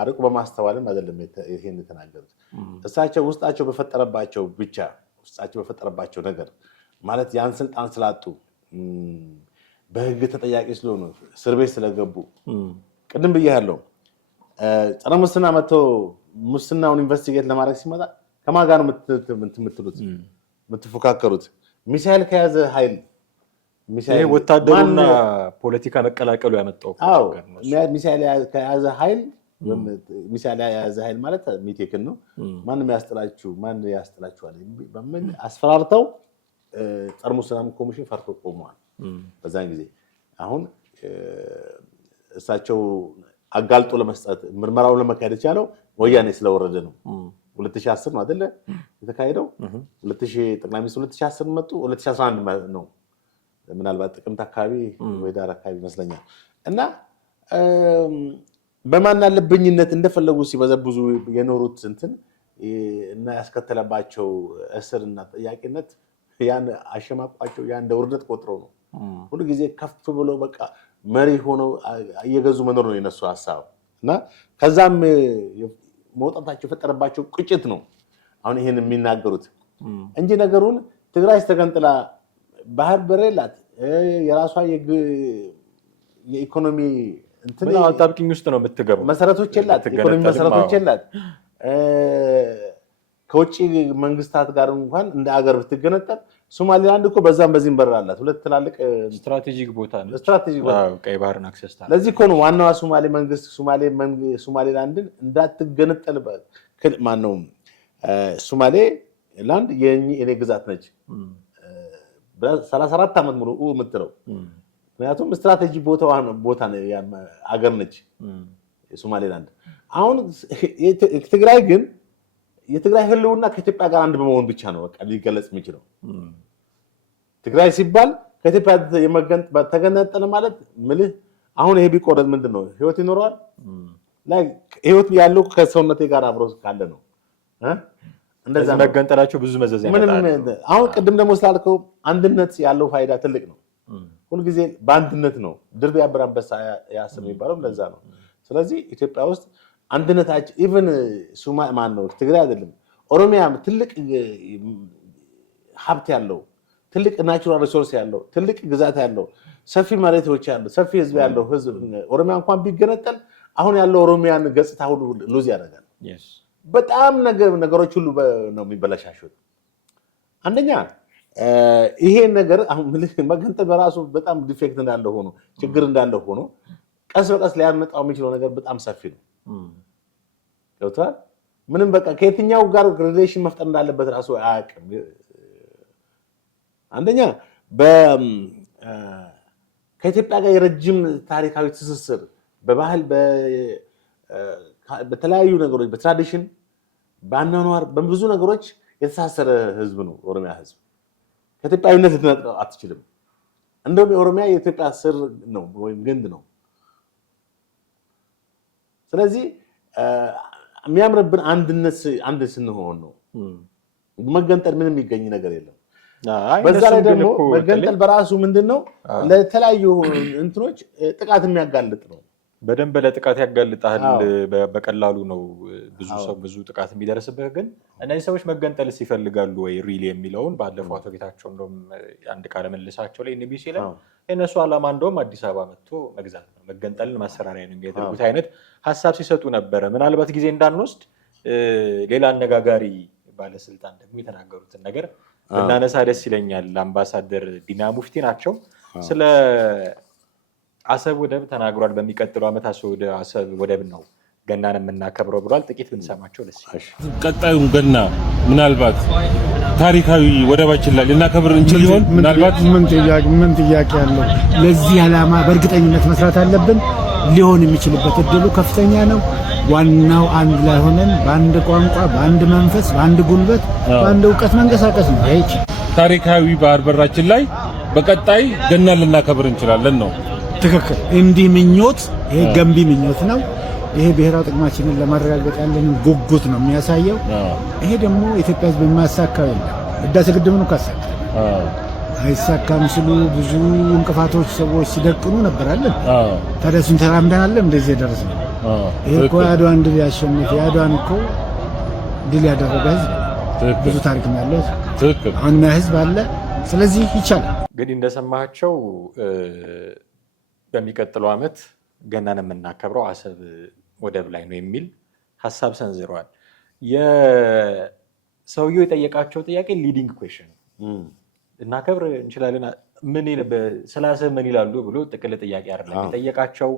አርቆ በማስተዋልም አይደለም ይሄን የተናገሩት። እሳቸው ውስጣቸው በፈጠረባቸው ብቻ ውስጣቸው በፈጠረባቸው ነገር ማለት ያን ስልጣን ስላጡ በህግ ተጠያቂ ስለሆኑ እስር ቤት ስለገቡ ቅድም ብያለሁ። ጸረ ሙስና መጥቶ ሙስናውን ኢንቨስቲጌት ለማድረግ ሲመጣ ከማን ጋር ነው የምትሉት የምትፎካከሩት? ሚሳኤል ከያዘ ኃይል ወታደሩና ፖለቲካ መቀላቀሉ ያመጣው ሚሳኤል ከያዘ ኃይል ሚሳኤል የያዘ ኃይል ማለት ሚቴክን ነው። ማንም ያስጥላችሁ ማን ያስጥላችኋል በምን አስፈራርተው ጸረ ሙስና ኮሚሽን ፈርቶ ቆመዋል። በዛን ጊዜ አሁን እሳቸው አጋልጦ ለመስጠት ምርመራውን ለመካሄድ የቻለው ወያኔ ስለወረደ ነው። 2010 ነው አይደለ የተካሄደው? 2000 ጠቅላይ ሚኒስትር 2010 መጡ። 2011 ነው ምናልባት ጥቅምት አካባቢ ወይ ዳር አካባቢ ይመስለኛል። እና በማን አለብኝነት እንደፈለጉ ሲበዘብዙ የኖሩት እንትን እና ያስከተለባቸው እስርና ጥያቄነት ያን አሸማቋቸው ያን እንደ ውርደት ቆጥረው ነው ሁሉ ጊዜ ከፍ ብሎ በቃ መሪ ሆነው እየገዙ መኖር ነው የነሱ ሐሳብ። እና ከዛም መውጣታቸው የፈጠረባቸው ቁጭት ነው አሁን ይሄን የሚናገሩት እንጂ ነገሩን ትግራይ ተገንጥላ ባህር በር የላት የራሷ የኢኮኖሚ እንትን አጣብቂኝ ውስጥ ነው የምትገባው። መሰረቶች የላት፣ ኢኮኖሚ መሰረቶች የላት። ከውጪ መንግስታት ጋር እንኳን እንደ አገር ብትገነጠል ሶማሊላንድ እኮ በዛም በዚህም በር አላት። ሁለት ትላልቅ ስትራቴጂክ ቦታ ነው። ስትራቴጂክ ቦታ ቀይ ባህርን አክሰስ ታዲያ ለዚህ እኮ ነው ዋናዋ ሶማሌ መንግስት ሶማሊላንድን እንዳትገነጠል ማን ነው ሶማሌላንድ የኔ ግዛት ነች በ34 ዓመት ሙሉ የምትለው ምክንያቱም ስትራቴጂ ቦታ አገር ነች ሶማሌላንድ። አሁን ትግራይ ግን የትግራይ ህልውና ከኢትዮጵያ ጋር አንድ በመሆን ብቻ ነው በቃ ሊገለጽ የሚችለው። ትግራይ ሲባል ከኢትዮጵያ ተገነጠለ ማለት ምልህ አሁን ይሄ ቢቆረጥ ምንድነው ህይወት ይኖረዋል? ላይ ህይወት ያለው ከሰውነቴ ጋር አብሮ ካለ ነው። እንደዛ መገንጠላቸው ብዙ መዘዝ ያመጣል። አሁን ቅድም ደግሞ ስላልከው አንድነት ያለው ፋይዳ ትልቅ ነው። ሁሉ ጊዜ በአንድነት ነው ድር ቢያብር አንበሳ ያስር የሚባለው ለዛ ነው። ስለዚህ ኢትዮጵያ ውስጥ አንድነታችን ኢቭን ማን ነው ትግራይ አይደለም ኦሮሚያ ትልቅ ሀብት ያለው ትልቅ ናቹራል ሪሶርስ ያለው ትልቅ ግዛት ያለው ሰፊ መሬቶች ያለው ሰፊ ህዝብ ያለው ህዝብ ኦሮሚያ እንኳን ቢገነጠል አሁን ያለው ኦሮሚያን ገጽታ ሁሉ ሉዝ ያደርጋል። በጣም ነገሮች ሁሉ ነው የሚበላሻሹት። አንደኛ ይሄ ነገር አሁን መገንጠል በራሱ በጣም ዲፌክት እንዳለ ሆኖ ችግር እንዳለ ሆኖ ቀስ በቀስ ሊያመጣው የሚችለው ነገር በጣም ሰፊ ነው። ገብቷል? ምንም በቃ ከየትኛው ጋር ሪሌሽን መፍጠር እንዳለበት ራሱ አያውቅም። አንደኛ ከኢትዮጵያ ጋር የረጅም ታሪካዊ ትስስር በባህል በተለያዩ ነገሮች በትራዲሽን በአኗኗር በብዙ ነገሮች የተሳሰረ ህዝብ ነው ኦሮሚያ ህዝብ። ከኢትዮጵያዊነት ልትነጥለው አትችልም። እንደውም የኦሮሚያ የኢትዮጵያ ስር ነው ወይም ግንድ ነው። ስለዚህ የሚያምርብን አንድ ስንሆን ነው። መገንጠል ምንም የሚገኝ ነገር የለም። በዛ ላይ ደግሞ መገንጠል በራሱ ምንድነው ለተለያዩ እንትኖች ጥቃት የሚያጋልጥ ነው። በደንብ ለጥቃት ያጋልጣል። በቀላሉ ነው ብዙ ጥቃት የሚደርስበት። ግን እነዚህ ሰዎች መገንጠልስ ይፈልጋሉ ወይ ሪሊ የሚለውን ባለፈው አቶ ጌታቸው እንደውም አንድ ቃለ መልሳቸው ላይ ኤንቢሲ ላይ የእነሱ ዓላማ እንደውም አዲስ አበባ መጥቶ መግዛት ነው፣ መገንጠልን ማሰራሪያ ነው የሚያደርጉት አይነት ሀሳብ ሲሰጡ ነበረ። ምናልባት ጊዜ እንዳንወስድ ሌላ አነጋጋሪ ባለስልጣን ደግሞ የተናገሩትን ነገር ብናነሳ ደስ ይለኛል። አምባሳደር ዲና ሙፍቲ ናቸው። ስለ አሰብ ወደብ ተናግሯል። በሚቀጥለው ዓመት አሰብ ወደብ ነው ገናን የምናከብረው ብሏል። ጥቂት ብንሰማቸው ደስ ይላል። ቀጣዩን ገና ምናልባት ታሪካዊ ወደባችን ላይ ልናከብር እንችል ይሆን? ምናልባት ምን ጥያቄ አለው? ለዚህ ዓላማ በእርግጠኝነት መስራት አለብን። ሊሆን የሚችልበት እድሉ ከፍተኛ ነው። ዋናው አንድ ላይ ሆነን በአንድ ቋንቋ፣ በአንድ መንፈስ፣ በአንድ ጉልበት፣ በአንድ እውቀት መንቀሳቀስ ነው። ይሄ ታሪካዊ ባህር በራችን ላይ በቀጣይ ገና ልናከብር እንችላለን ነው። ትክክል። እንዲህ ምኞት፣ ይሄ ገንቢ ምኞት ነው። ይሄ ብሔራዊ ጥቅማችንን ለማረጋገጥ ያለን ጉጉት ነው የሚያሳየው። ይሄ ደግሞ ኢትዮጵያ ሕዝብ የማያሳካው የለም። ህዳሴ ግድብን እኮ አሳካ አይሳካም ሲሉ ብዙ እንቅፋቶች ሰዎች ሲደቅኑ ነበራለን። ታዲያ እሱን ተራምደናል እንደዚህ የደረስነው። ይሄ እኮ የአድዋን ድል ያሸነፈ የአድዋን እኮ ድል ያደረገ ህዝብ ብዙ ታሪክ ነው ያለው። አሁን ህዝብ አለ። ስለዚህ ይቻላል። እንግዲህ እንደሰማቸው በሚቀጥለው ዓመት ገናን የምናከብረው አሰብ ወደብ ላይ ነው የሚል ሀሳብ ሰንዝረዋል። የሰውየው የጠየቃቸው ጥያቄ ሊዲንግ ኩዌሽን እናከብር እንችላለን ስለ አሰብ ምን ይላሉ ብሎ ጥቅል ጥያቄ አይደለም የጠየቃቸው።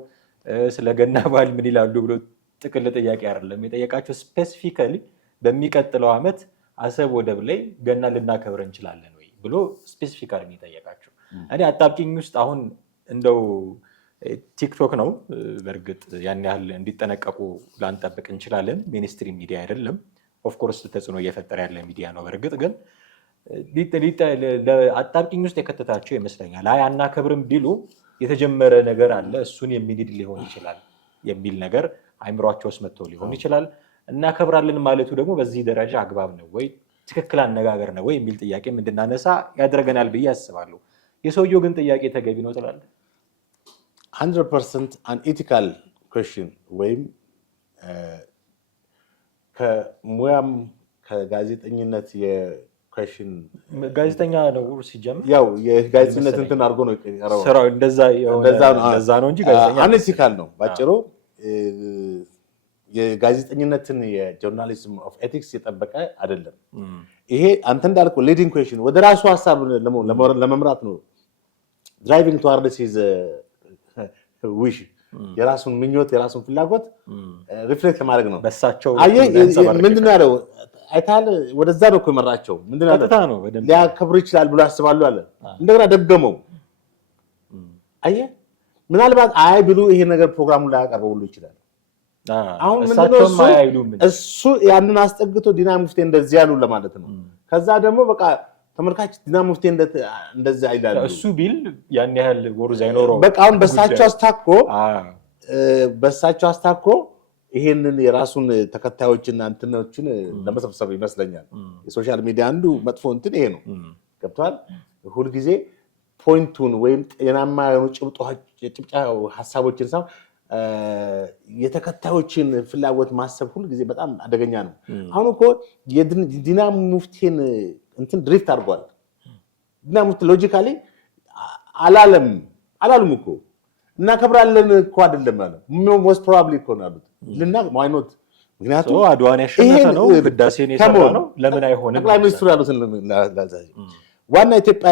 ስለ ገና በዓል ምን ይላሉ ብሎ ጥቅል ጥያቄ አይደለም የጠየቃቸው። ስፔሲፊካሊ በሚቀጥለው ዓመት አሰብ ወደብ ላይ ገና ልናከብር እንችላለን ወይ ብሎ ስፔሲፊካሊ የጠየቃቸው። እኔ አጣብቂኝ ውስጥ አሁን እንደው ቲክቶክ ነው በእርግጥ ያን ያህል እንዲጠነቀቁ ላንጠብቅ እንችላለን። ሚኒስትሪ ሚዲያ አይደለም። ኦፍኮርስ ተጽዕኖ እየፈጠረ ያለ ሚዲያ ነው። በእርግጥ ግን አጣብቂኝ ውስጥ የከተታቸው ይመስለኛል። አይ አናከብርም ቢሉ የተጀመረ ነገር አለ እሱን የሚንድ ሊሆን ይችላል የሚል ነገር አይምሯቸው ውስጥ መጥቶ ሊሆን ይችላል። እናከብራለን ማለቱ ደግሞ በዚህ ደረጃ አግባብ ነው ወይ ትክክል አነጋገር ነው ወይ የሚል ጥያቄ እንድናነሳ ያደርገናል ብዬ አስባለሁ። የሰውየው ግን ጥያቄ ተገቢ ነው ትላለህ? 100% an ethical question ወይም ከሙያም ከጋዜጠኝነት የኩዌሽን ጋዜጠኛ ነው ሲጀምር ያው የጋዜጠኝነት እንትን አድርጎ ነው የቀረበው። ስራው እንደዛ ነው እንጂ ጋዜጠኛ አንኤቲካል ነው ባጭሩ። የጋዜጠኝነትን የጆርናሊዝም ኦፍ ኤቲክስ የጠበቀ አይደለም። ይሄ አንተ እንዳልከው ሊዲንግ ኩዌስችን ወደ ራሱ ሐሳብ ለመምራት ነው። ድራይቪንግ ቱዋርድስ ሂዝ ዊሽ የራሱን ምኞት የራሱን ፍላጎት ሪፍሌክት ለማድረግ ነው። በሳቸው ምንድነው ያለው አይታል ወደዛ ነው እኮ የመራቸው። ምንድነው ያለው ሊያከብሩ ይችላል ብሎ ያስባሉ አለ። እንደገና ደገመው። አየህ ምናልባት አይ ብሉ ይሄ ነገር ፕሮግራሙ ላይ ያቀርበው ሁሉ ይችላል። አሁን ምንድነው እሱ ያንን አስጠግቶ ዲና ሙፍቲ እንደዚህ ያሉ ለማለት ነው። ከዛ ደግሞ በቃ ተመልካች ዲና ሙፍቲ እንደዚህ አይላሉ እሱ ቢል ያን ያህል ወርዝ አይኖረው። በቃ አሁን በሳቸው አስታኮ ይሄንን የራሱን ተከታዮችና እንትኖችን ለመሰብሰብ ይመስለኛል። የሶሻል ሚዲያ አንዱ መጥፎ እንትን ይሄ ነው። ገብቷል። ሁሉ ጊዜ ፖይንቱን ወይም ጤናማ የሆኑ ጭብጫ ሐሳቦችን ሳይሆን የተከታዮችን ፍላጎት ማሰብ ሁሉ ጊዜ በጣም አደገኛ ነው። አሁን እኮ የዲና ሙፍቲን እንትን ድሪፍት አድርጓል። ዲና ሙፍቲ ሎጂካሊ አላሉም እኮ እናከብራለን እኮ አይደለም ማለት ሞስት ፕሮባብሊ እኮ ነው ያሉት ዋይ ኖት ምክንያቱም አድዋን ያሸነፈ ነው ህዳሴን የሰራ ነው ለምን አይሆንም ጠቅላይ ሚኒስትሩ ያሉትን ዋና ኢትዮጵያ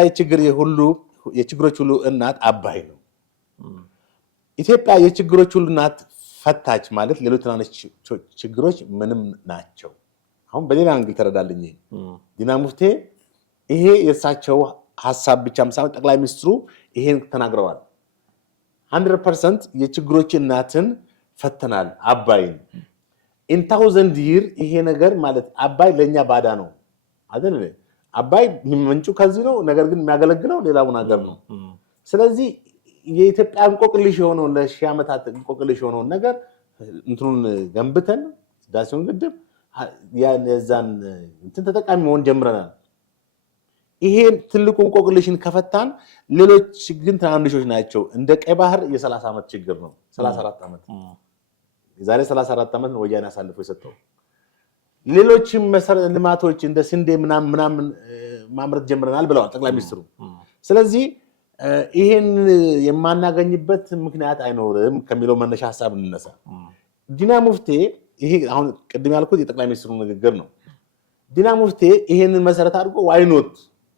የችግሮች ሁሉ እናት አባይ ነው። ኢትዮጵያ የችግሮች ሁሉ እናት ፈታች ማለት ሌሎች ትናንሽ ችግሮች ምንም ናቸው። አሁን በሌላ አንግል ተረዳልኝ። ዲና ሙፍቲ ይሄ የእሳቸው ሐሳብ ብቻም ሳይሆን ጠቅላይ ሚኒስትሩ ይሄን ተናግረዋል። 100% የችግሮች እናትን ፈተናል አባይን in 1000 year ይሄ ነገር ማለት አባይ ለኛ ባዳ ነው አይደል? አባይ ምንጩ ከዚህ ነው፣ ነገር ግን የሚያገለግለው ሌላውን ሀገር ነው። ስለዚህ የኢትዮጵያ እንቆቅልሽ የሆነው ለሺህ ዓመታት እንቆቅልሽ የሆነው ነገር እንትኑን ገንብተን ዳሴውን ግድብ ያዛን እንትን ተጠቃሚ መሆን ጀምረናል። ይሄን ትልቁ እንቆቅልሽን ከፈታን ሌሎች ግን ትናንሾች ናቸው። እንደ ቀይ ባህር የ30 ዓመት ችግር ነው። 34 ዓመት የዛሬ 34 ዓመት ነው ወያኔ አሳልፎ የሰጠው። ሌሎችም መሰረተ ልማቶች እንደ ስንዴ ምናምን ማምረት ጀምረናል ብለዋል ጠቅላይ ሚኒስትሩ። ስለዚህ ይሄን የማናገኝበት ምክንያት አይኖርም ከሚለው መነሻ ሐሳብ እንነሳ። ዲና ሙፍቲ ይሄ አሁን ቅድም ያልኩት የጠቅላይ ሚኒስትሩ ንግግር ነው። ዲና ሙፍቲ ይሄንን መሰረት አድርጎ ዋይኖት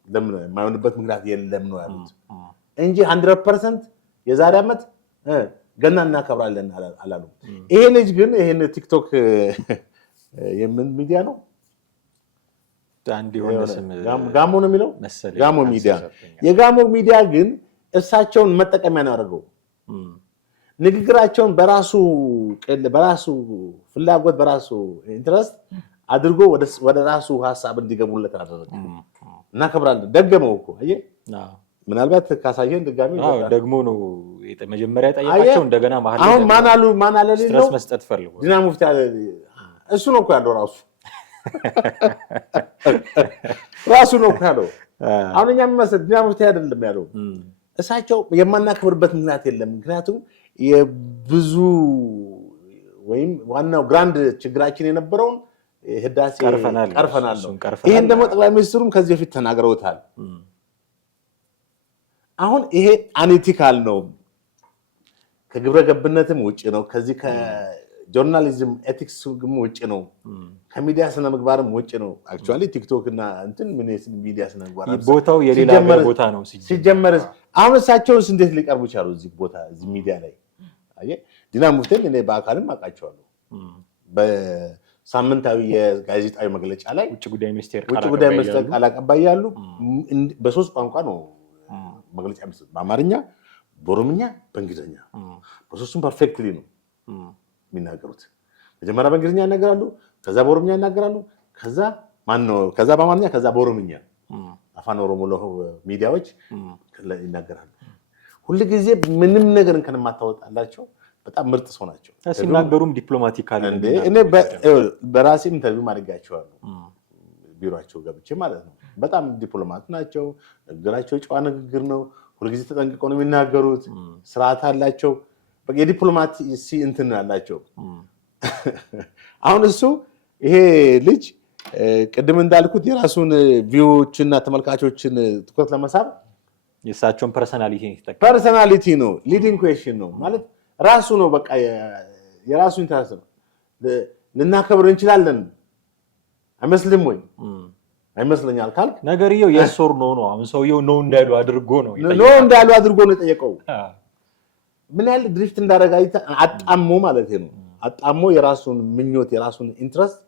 ለምን የማይሆንበት ምክንያት የለም ነው ያሉት እንጂ 100% የዛሬ ዓመት ገና እናከብራለን አላሉ። ይሄ ልጅ ግን ይሄን ቲክቶክ የምን ሚዲያ ነው ጋሞ ነው የሚለው ጋሞ ሚዲያ የጋሞ ሚዲያ ግን እሳቸውን መጠቀሚያ ነው ያደረገው። ንግግራቸውን በራሱ ፍላጎት በራሱ ኢንትረስት አድርጎ ወደ ራሱ ሐሳብ እንዲገቡለት አደረገ። እናከብራለን ደገመው እኮ አየህ። ምናልባት ካሳየን ድጋሚ ደግሞ ነው መጀመሪያ ጠይቃቸው እንደገና ማለት አሁን ማን አለ ስትረስ መስጠት ፈልጎ ዲና ሙፍቲ አለ እሱ ነው እኮ ያለው ራሱ ነው እኮ ያለው። አሁን እኛ መስጠት ዲና ሙፍቲ አይደለም ያለው። እሳቸው የማናከብርበት ምክንያት የለም። ምክንያቱም የብዙ ወይም ዋናው ግራንድ ችግራችን የነበረውን ህዳሴ ቀርፈናል ነው። ይሄን ደግሞ ጠቅላይ ሚኒስትሩም ከዚህ በፊት ተናግረውታል። አሁን ይሄ አኔቲካል ነው፣ ከግብረ ገብነትም ውጪ ነው፣ ከዚህ ከጆርናሊዝም ኤቲክስም ውጪ ነው፣ ከሚዲያ ስነ ምግባርም ውጪ ነው። አክቹአሊ ቲክቶክ እና እንትን ምን ሚዲያ ስነ ምግባር ቦታው የሌላ ቦታ ነው ሲጀመር። አሁን እሳቸውስ እንዴት ሊቀርቡ ይችላሉ እዚህ ቦታ እዚህ ሚዲያ ላይ? አየ ዲና ሙፍቲን እኔ በአካልም አውቃቸዋለሁ። በሳምንታዊ የጋዜጣዊ መግለጫ ላይ ውጭ ጉዳይ ሚኒስቴር ቃል አቀባይ ያሉ በሶስት ቋንቋ ነው መግለጫ የሚሰጡት፣ በአማርኛ፣ በኦሮምኛ፣ በእንግሊዝኛ። በሶስቱም ፐርፌክትሊ ነው የሚናገሩት። መጀመሪያ በእንግሊዝኛ ይናገራሉ፣ ከዛ በኦሮምኛ ይናገራሉ፣ ከዛ በአማርኛ፣ ከዛ በኦሮምኛ አፋን ኦሮሞ ሚዲያዎች ይናገራሉ። ሁልጊዜ ምንም ነገር እንከን የማታወጣላቸው በጣም ምርጥ ሰው ናቸው። ሲናገሩም ዲፕሎማቲካሊ እኔ በራሴ ኢንተርቪው ማድረጋቸዋለሁ ቢሮአቸው ገብቼ ማለት ነው። በጣም ዲፕሎማት ናቸው። ንግግራቸው ጨዋ ንግግር ነው። ሁልጊዜ ተጠንቅቀው ነው የሚናገሩት። ስርዓት አላቸው። በቃ የዲፕሎማሲ እንትን ያላቸው። አሁን እሱ ይሄ ልጅ ቅድም እንዳልኩት የራሱን ቪዎችና ተመልካቾችን ትኩረት ለመሳብ የእሳቸውን ፐርሰናሊቲ ነው ሊዲንግ ኩዌስችን ነው ማለት ራሱ ነው። በቃ የራሱ ኢንተረስት ነው። ልናከብር እንችላለን አይመስልም ወይ? አይመስለኛል ካልክ ነገርየው የሶር ነው። አሁን ሰውየው ነው እንዳሉ አድርጎ ነው የጠየቀው። ምን ያህል ድሪፍት እንዳደረገ አጣሞ ማለት ነው። አጣሞ የራሱን ምኞት የራሱን ኢንትረስት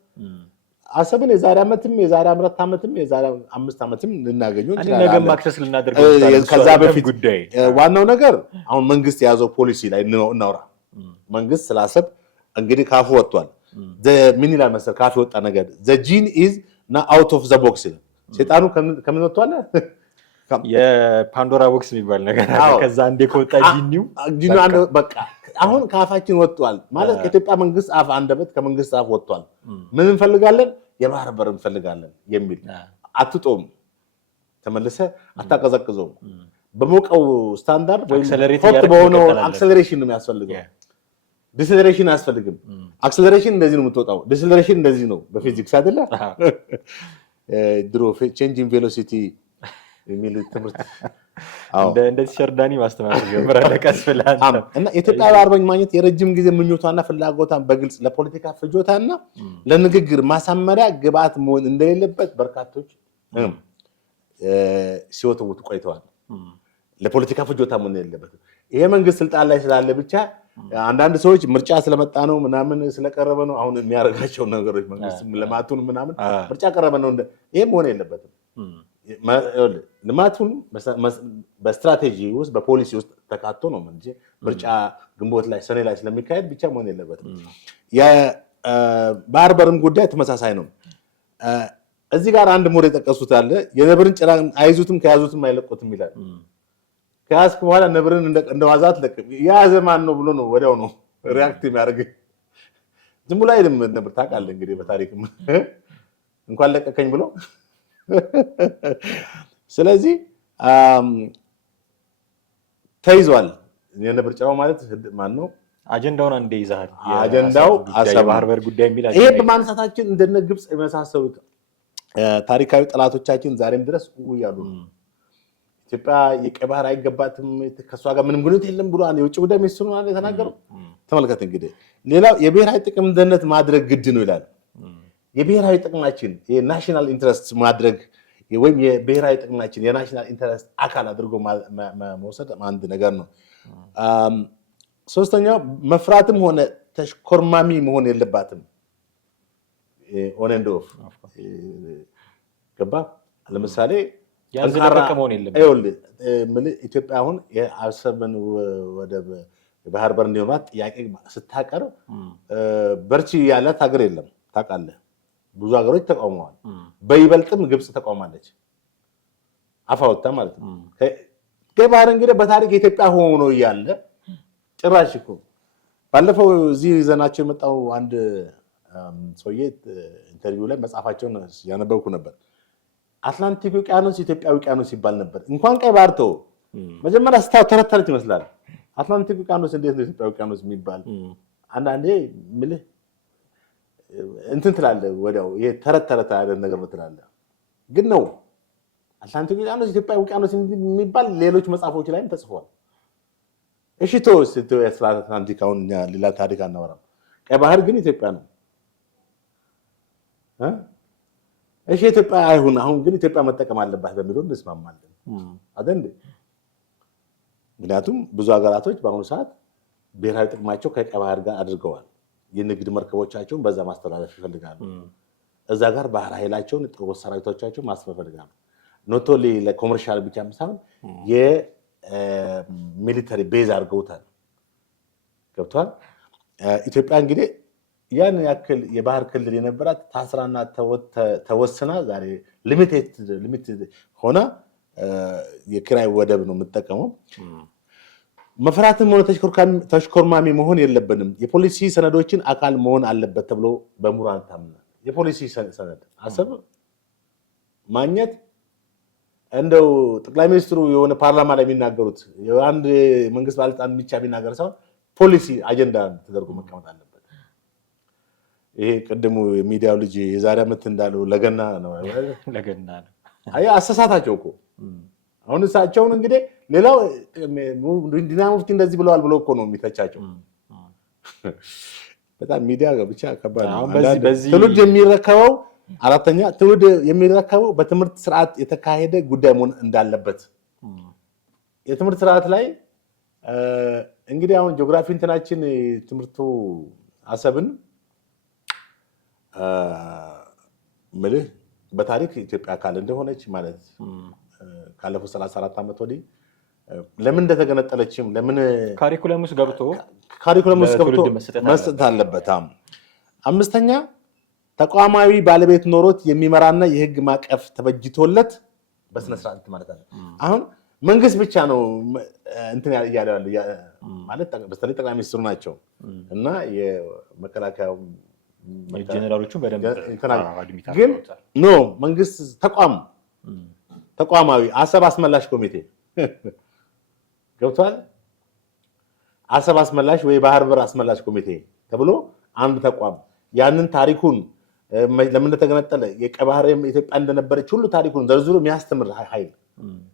አሰብን የዛሬ ዓመትም የዛሬ 4 ዓመትም የዛሬ 5 ዓመትም ልናገኘው እንችላለን። ነገ ማክሰስ ልናደርገው ከዛ በፊት ዋናው ነገር አሁን መንግስት የያዘው ፖሊሲ ላይ እናውራ። መንግስት ስላሰብ እንግዲህ ካፉ ወጥቷል። ምን ይላል መሰል ካፉ ወጣ ነገር the gene is not out of the box ይላል። ሰይጣኑ ከምን ወጥቷል? የፓንዶራ ቦክስ የሚባል ነገር አለ። ከዛ እንደ ከወጣ ጂኒው በቃ አሁን ካፋችን ወጥቷል ማለት ከኢትዮጵያ መንግስት አፍ አንደበት ከመንግስት አፍ ወጥቷል። ምን እንፈልጋለን? የባህር በር እንፈልጋለን የሚል አትጦም ተመለሰ አታቀዘቅዘው በሞቀው ስታንዳርድ ወይ ሆት በሆነው አክሰለሬሽን ነው የሚያስፈልገው። ዲስለሬሽን አያስፈልግም። አክሰለሬሽን እንደዚህ ነው የምትወጣው። ዲስለሬሽን እንደዚህ ነው በፊዚክስ አይደለ? ድሮ ቼንጂንግ ቬሎሲቲ የሚል ትምህርት እንደ ሸርዳኒ ማስተማር ጀምራለ ቀስፍላን እና ኢትዮጵያ አርበኛ ማግኘት የረጅም ጊዜ ምኞቷና ፍላጎቷን በግልጽ ለፖለቲካ ፍጆታና ለንግግር ማሳመሪያ ግብአት መሆን እንደሌለበት በርካቶች ሲወተውቱ ቆይተዋል። ለፖለቲካ ፍጆታ መሆን የሌለበት ይሄ መንግስት ስልጣን ላይ ስላለ ብቻ አንዳንድ ሰዎች ምርጫ ስለመጣ ነው ምናምን ስለቀረበ ነው አሁን የሚያደርጋቸው ነገሮች መንግስት ለማቱን ምናምን ምርጫ ቀረበ ነው ይሄ መሆን የለበትም። ልማቱን በስትራቴጂ ውስጥ በፖሊሲ ውስጥ ተካቶ ነው እንጂ ምርጫ ግንቦት ላይ ሰኔ ላይ ስለሚካሄድ ብቻ መሆን የለበትም። የባህር በርም ጉዳይ ተመሳሳይ ነው። እዚህ ጋር አንድ ሞር የጠቀሱት አለ የነብርን ጭራ አይዙትም ከያዙትም አይለቁትም ይላል። ከያዝክ በኋላ ነብርን እንደዋዛ አትለቅም። የያዘ ማን ነው ብሎ ነው ወዲያው ነው ሪያክት የሚያደርግ። ዝም ብሎ አይደለም ነብር ታውቃለህ እንግዲህ በታሪክም እንኳን ለቀቀኝ ብሎ ስለዚህ ተይዟል። የነብር ጭራው ማለት ማን ነው? አጀንዳውን አንዴ ይዛል። አጀንዳው አሰብ ባህር በር ጉዳይ የሚል ይሄ በማንሳታችን እንደነ ግብጽ የመሳሰሉት ታሪካዊ ጠላቶቻችን ዛሬም ድረስ ያሉ ኢትዮጵያ የቀይ ባህር አይገባትም ከሷ ጋር ምንም ግንኙነት የለም ብሎ የውጭ ጉዳይ ሚኒስትሩ ማለት የተናገረው ተመልከት። እንግዲህ ሌላው የብሔራዊ ጥቅም ደህንነት ማድረግ ግድ ነው ይላል። የብሔራዊ ጥቅማችን የናሽናል ኢንተረስት ማድረግ ወይም የብሔራዊ ጥቅማችን የናሽናል ኢንተረስት አካል አድርጎ መውሰድ አንድ ነገር ነው። ሶስተኛው መፍራትም ሆነ ተሽኮርማሚ መሆን የለባትም። ኦን ኤንድ ኦፍ ገባ። ለምሳሌ ኢትዮጵያ አሁን የአሰብን ወደብ ባህር በር እንዲኖራት ጥያቄ ስታቀርብ በርቺ ያላት ሀገር የለም ታውቃለህ። ብዙ ሀገሮች ተቃውመዋል። በይበልጥም ግብጽ ተቃውማለች። አፋውታ ማለት ነው። ቀይ ባህር እንግዲህ በታሪክ የኢትዮጵያ ሆኖ እያለ ጭራሽ እኮ ባለፈው እዚህ ይዘናቸው የመጣው አንድ ሰውዬ ኢንተርቪው ላይ መጽሐፋቸውን ያነበብኩ ነበር። አትላንቲክ ውቅያኖስ ኢትዮጵያ ውቅያኖስ ይባል ነበር። እንኳን ቀይ ባህር ተው መጀመሪያ ስታው ተረተረት ይመስላል። አትላንቲክ ውቅያኖስ እንዴት ነው ኢትዮጵያ ውቅያኖስ የሚባል? አንዳንዴ ምልህ እንትን ትላለህ ወዲያው ይሄ ተረተረት አይደል ነገር ነው ትላለህ። ግን ነው አትላንቲክ ውቅያኖስ ኢትዮጵያ ውቅያኖስ የሚባል ሌሎች መጽሐፎች ላይም ተጽፏል። እሺ ተወው ስለ አትላንቲክ አሁን ሌላ ታሪክ አናወራም። ቀይ ባህር ግን ኢትዮጵያ ነው። እሺ ኢትዮጵያ አይሁን አሁን ግን ኢትዮጵያ መጠቀም አለባት በሚለው እንስማማለን አይደል? ምክንያቱም ብዙ ሀገራቶች በአሁኑ ሰዓት ብሔራዊ ጥቅማቸው ከቀይ ባህር ጋር አድርገዋል። የንግድ መርከቦቻቸውን በዛ ማስተላለፍ ይፈልጋሉ። እዛ ጋር ባህር ኃይላቸውን ጦር ሰራዊቶቻቸውን ማስፈር ይፈልጋሉ። ኖት ኦንሊ ለኮመርሻል ብቻ ሳይሆን የሚሊተሪ ቤዝ አድርገውታል። ገብቷል። ኢትዮጵያ እንግዲህ ያን ያክል የባህር ክልል የነበራት ታስራና ተወስና ዛሬ ሊሚትድ ሆና የኪራይ ወደብ ነው የምትጠቀመው። መፍራትም ሆነ ተሽኮርማሚ መሆን የለብንም። የፖሊሲ ሰነዶችን አካል መሆን አለበት ተብሎ በምሁራን ታምናል። የፖሊሲ ሰነድ አሰብ ማግኘት እንደው ጠቅላይ ሚኒስትሩ የሆነ ፓርላማ ላይ የሚናገሩት አንድ መንግስት ባለስልጣን ብቻ የሚናገር ሳይሆን ፖሊሲ አጀንዳ ተደርጎ መቀመጥ አለበት። ይሄ ቅድሙ የሚዲያው ልጅ የዛሬ ዓመት እንዳለው ለገና ነው አይ አሰሳታቸው እኮ አሁን እሳቸውን እንግዲህ ሌላው ዲና ሙፍቲ እንደዚህ ብለዋል ብሎ እኮ ነው የሚተቻቸው። በጣም ሚዲያ ብቻ ከባድ ነው። ትውልድ የሚረከበው አራተኛ ትውልድ የሚረከበው በትምህርት ስርዓት የተካሄደ ጉዳይ መሆን እንዳለበት የትምህርት ስርዓት ላይ እንግዲህ አሁን ጂኦግራፊ እንትናችን ትምህርቱ አሰብን ምልህ በታሪክ ኢትዮጵያ አካል እንደሆነች ማለት ካለፈው 34 ዓመት ወዲህ ለምን እንደተገነጠለችም ለምን ካሪኩለም ውስጥ ገብቶ መስጠት አለበት። አምስተኛ ተቋማዊ ባለቤት ኖሮት የሚመራና የህግ ማቀፍ ተበጅቶለት በስነ ስርዓት ማለት አለ። አሁን መንግስት ብቻ ነው እንትን ያያለ ማለት በተለይ ጠቅላይ ሚኒስትሩ ናቸው እና የመከላከያው ጀነራሎቹ በደንብ ግን ኖ መንግስት ተቋማዊ አሰብ አስመላሽ ኮሚቴ ገብቷል። አሰብ አስመላሽ ወይ ባህር በር አስመላሽ ኮሚቴ ተብሎ አንድ ተቋም ያንን ታሪኩን ለምን ተገነጠለ የቀይ ባህር ኢትዮጵያ እንደነበረች ሁሉ ታሪኩን ዘርዝሮ የሚያስተምር ኃይል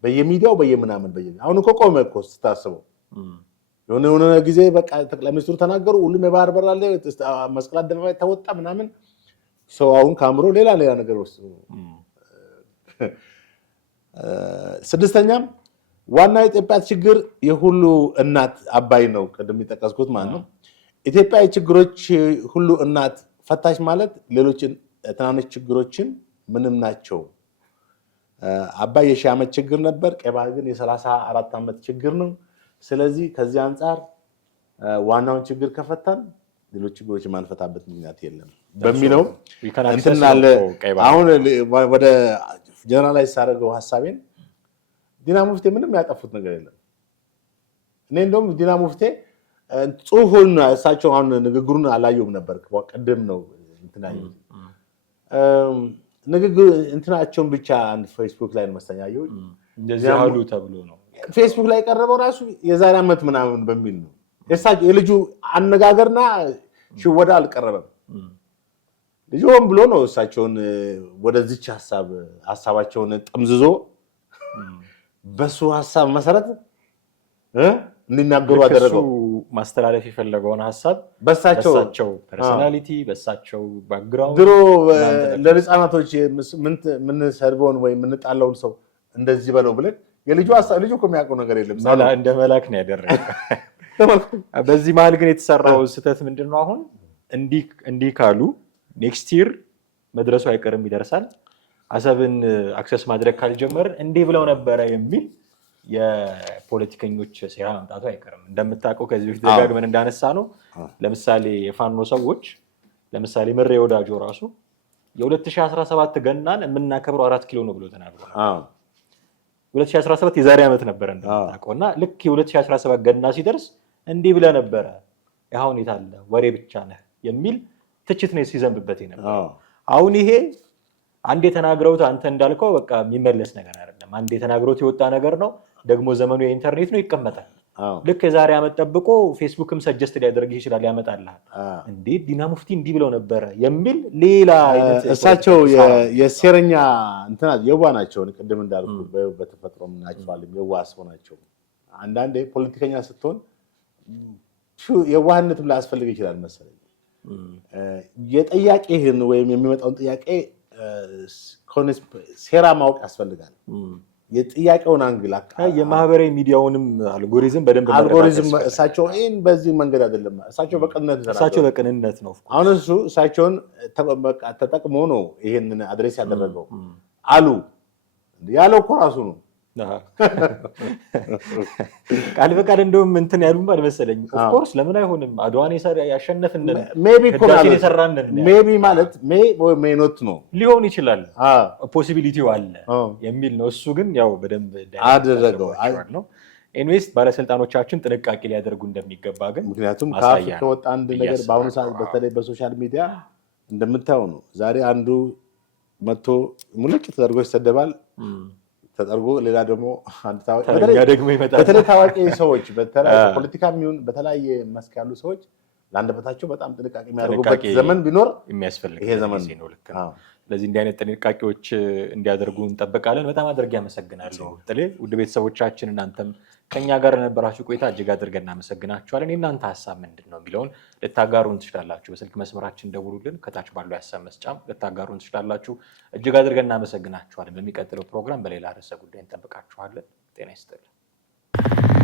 በየሚዲያው በየምናምን አሁን እኮ ቆመ እኮ ስታስበው የሆነ ጊዜ በቃ ጠቅላይ ሚኒስትሩ ተናገሩ ሁሉም የባህር በር አለ መስቀል አደባባይ ተወጣ ምናምን ሰው አሁን ካምሮ ሌላ ነገር ወስዶ ስድስተኛም ዋና የኢትዮጵያ ችግር የሁሉ እናት አባይ ነው። ቅድም የጠቀስኩት ማለት ነው። ኢትዮጵያ የችግሮች ሁሉ እናት ፈታሽ ማለት ሌሎችን ትናንሽ ችግሮችን ምንም ናቸው። አባይ የሺህ ዓመት ችግር ነበር፣ ቀይ ባህር ግን የ34 ዓመት ችግር ነው። ስለዚህ ከዚህ አንጻር ዋናውን ችግር ከፈታን ሌሎች ችግሮች ማንፈታበት ምክንያት የለም በሚለው እንትን አለ። አሁን ወደ ጀነራላይዝ ሳደርገው ሐሳቤን ዲና ሙፍቴ ምንም ያጠፉት ነገር የለም። እኔ እንደውም ዲና ሙፍቴ ጽሁፉን እሳቸው አሁን ንግግሩን አላየሁም ነበር ቅድም ነው እንትናየው ንግግር እንትናቸውን ብቻ አንድ ፌስቡክ ላይ መሰለኝ ያየው እንደዚህ አሉ ተብሎ ነው ፌስቡክ ላይ ቀረበው ራሱ የዛሬ ዓመት ምናምን በሚል ነው የልጁ አነጋገርና ሽወዳ አልቀረበም። ልጁ ሆን ብሎ ነው እሳቸውን ወደዚች ሐሳባቸውን ጠምዝዞ በሱ ሐሳብ መሰረት እንዲናገሩ አደረገው። ማስተላለፍ የፈለገውን ሐሳብ በሳቸው ፐርሰናሊቲ በሳቸው ባክግራውንድ ድሮ ለህፃናቶች ምን ሰርቦን ወይ ምን ጣላውን ሰው እንደዚህ በለው ብለን ልጁ እኮ የሚያውቀው ነገር የለም እንደ መላክ ነው ያደረገው። በዚህ መሀል ግን የተሰራው ስህተት ምንድነው? አሁን እንዲህ ካሉ ኔክስት ይር መድረሱ አይቀርም ይደርሳል። አሰብን አክሰስ ማድረግ ካልጀመርን እንዲህ ብለው ነበረ የሚል የፖለቲከኞች ሴራ መምጣቱ አይቀርም። እንደምታውቀው ከዚህ በፊት ደጋግመን እንዳነሳ ነው ለምሳሌ የፋኖ ሰዎች ለምሳሌ ምሬ ወዳጆ ራሱ የ2017 ገናን የምናከብረው 4 ኪሎ ነው ብሎ ተናግሯል። 2017 የዛሬ ዓመት ነበረ እንደምታውቀውና ልክ የ2017 ገና ሲደርስ እንዲህ ብለህ ነበረ ያሁን የታለ ወሬ ብቻ ነህ የሚል ትችት ነው ሲዘንብበት የነበረው። አሁን ይሄ አንዴ ተናግረውት አንተ እንዳልከው በቃ የሚመለስ ነገር አይደለም። አንዴ ተናግረውት የወጣ ነገር ነው። ደግሞ ዘመኑ የኢንተርኔት ነው፣ ይቀመጣል። ልክ የዛሬ ዓመት ጠብቆ ፌስቡክም ሰጀስት ሊያደርግ ይችላል፣ ያመጣልሃል። እንዴት ዲና ሙፍቲ እንዲህ ብለው ነበረ የሚል ሌላ አይነት እሳቸው የሴረኛ እንትና የዋ ናቸው። ቅድም እንዳልኩ በተፈጥሮም ናቸዋል የዋ ሰው ናቸው። አንዳንዴ ፖለቲከኛ ስትሆን የዋህነትም ላያስፈልግ ይችላል መሰለኝ። የጥያቄህን ወይም የሚመጣውን ጥያቄ ሴራ ማወቅ ያስፈልጋል። የጥያቄውን አንግል የማህበራዊ ሚዲያውንም አልጎሪዝም በደንብ እሳቸው ይህን በዚህ መንገድ አይደለም። እሳቸው በቅንነት ነው። አሁን እሳቸውን ተጠቅሞ ነው ይሄንን አድሬስ ያደረገው አሉ ያለው እኮ ራሱ ነው። ቃል በቃል እንደውም እንትን ያሉም አልመሰለኝ። ኦፍኮርስ ለምን አይሆንም? አድዋን ያሸነፍንን ሜቢ ማለት ሜይ ኖት ነው ሊሆን ይችላል፣ ፖሲቢሊቲው አለ የሚል ነው። እሱ ግን ያው በደንብ አደረገው ነው። ኤንዌይስ ባለስልጣኖቻችን ጥንቃቄ ሊያደርጉ እንደሚገባ ግን ምክንያቱም ከአፍ ከወጣ አንድ ነገር በአሁኑ ሰዓት በተለይ በሶሻል ሚዲያ እንደምታየው ነው። ዛሬ አንዱ መጥቶ ሙልጭ ተደርጎ ይሰደባል ተጠርጎ ሌላ ደግሞ አንድ በተለይ ታዋቂ ሰዎች በፖለቲካ የሚሆን በተለያየ መስክ ያሉ ሰዎች ለአንደበታቸው በጣም ጥንቃቄ የሚያደርጉበት ዘመን ቢኖር የሚያስፈልግ ይሄ ዘመን ነው። ልክ ነው። ለዚህ እንዲህ አይነት ጥንቃቄዎች እንዲያደርጉ እንጠብቃለን። በጣም አድርጌ አመሰግናለሁ ጥሌ። ውድ ቤተሰቦቻችን እናንተም ከኛ ጋር የነበራችሁ ቆይታ እጅግ አድርገን እናመሰግናችኋለን። የእናንተ ሀሳብ ምንድን ነው የሚለውን ልታጋሩን ትችላላችሁ። በስልክ መስመራችን ደውሉልን፣ ከታች ባለው የሀሳብ መስጫም ልታጋሩን ትችላላችሁ። እጅግ አድርገን እናመሰግናችኋለን። በሚቀጥለው ፕሮግራም በሌላ ርዕሰ ጉዳይ እንጠብቃችኋለን። ጤና ይስጥልን።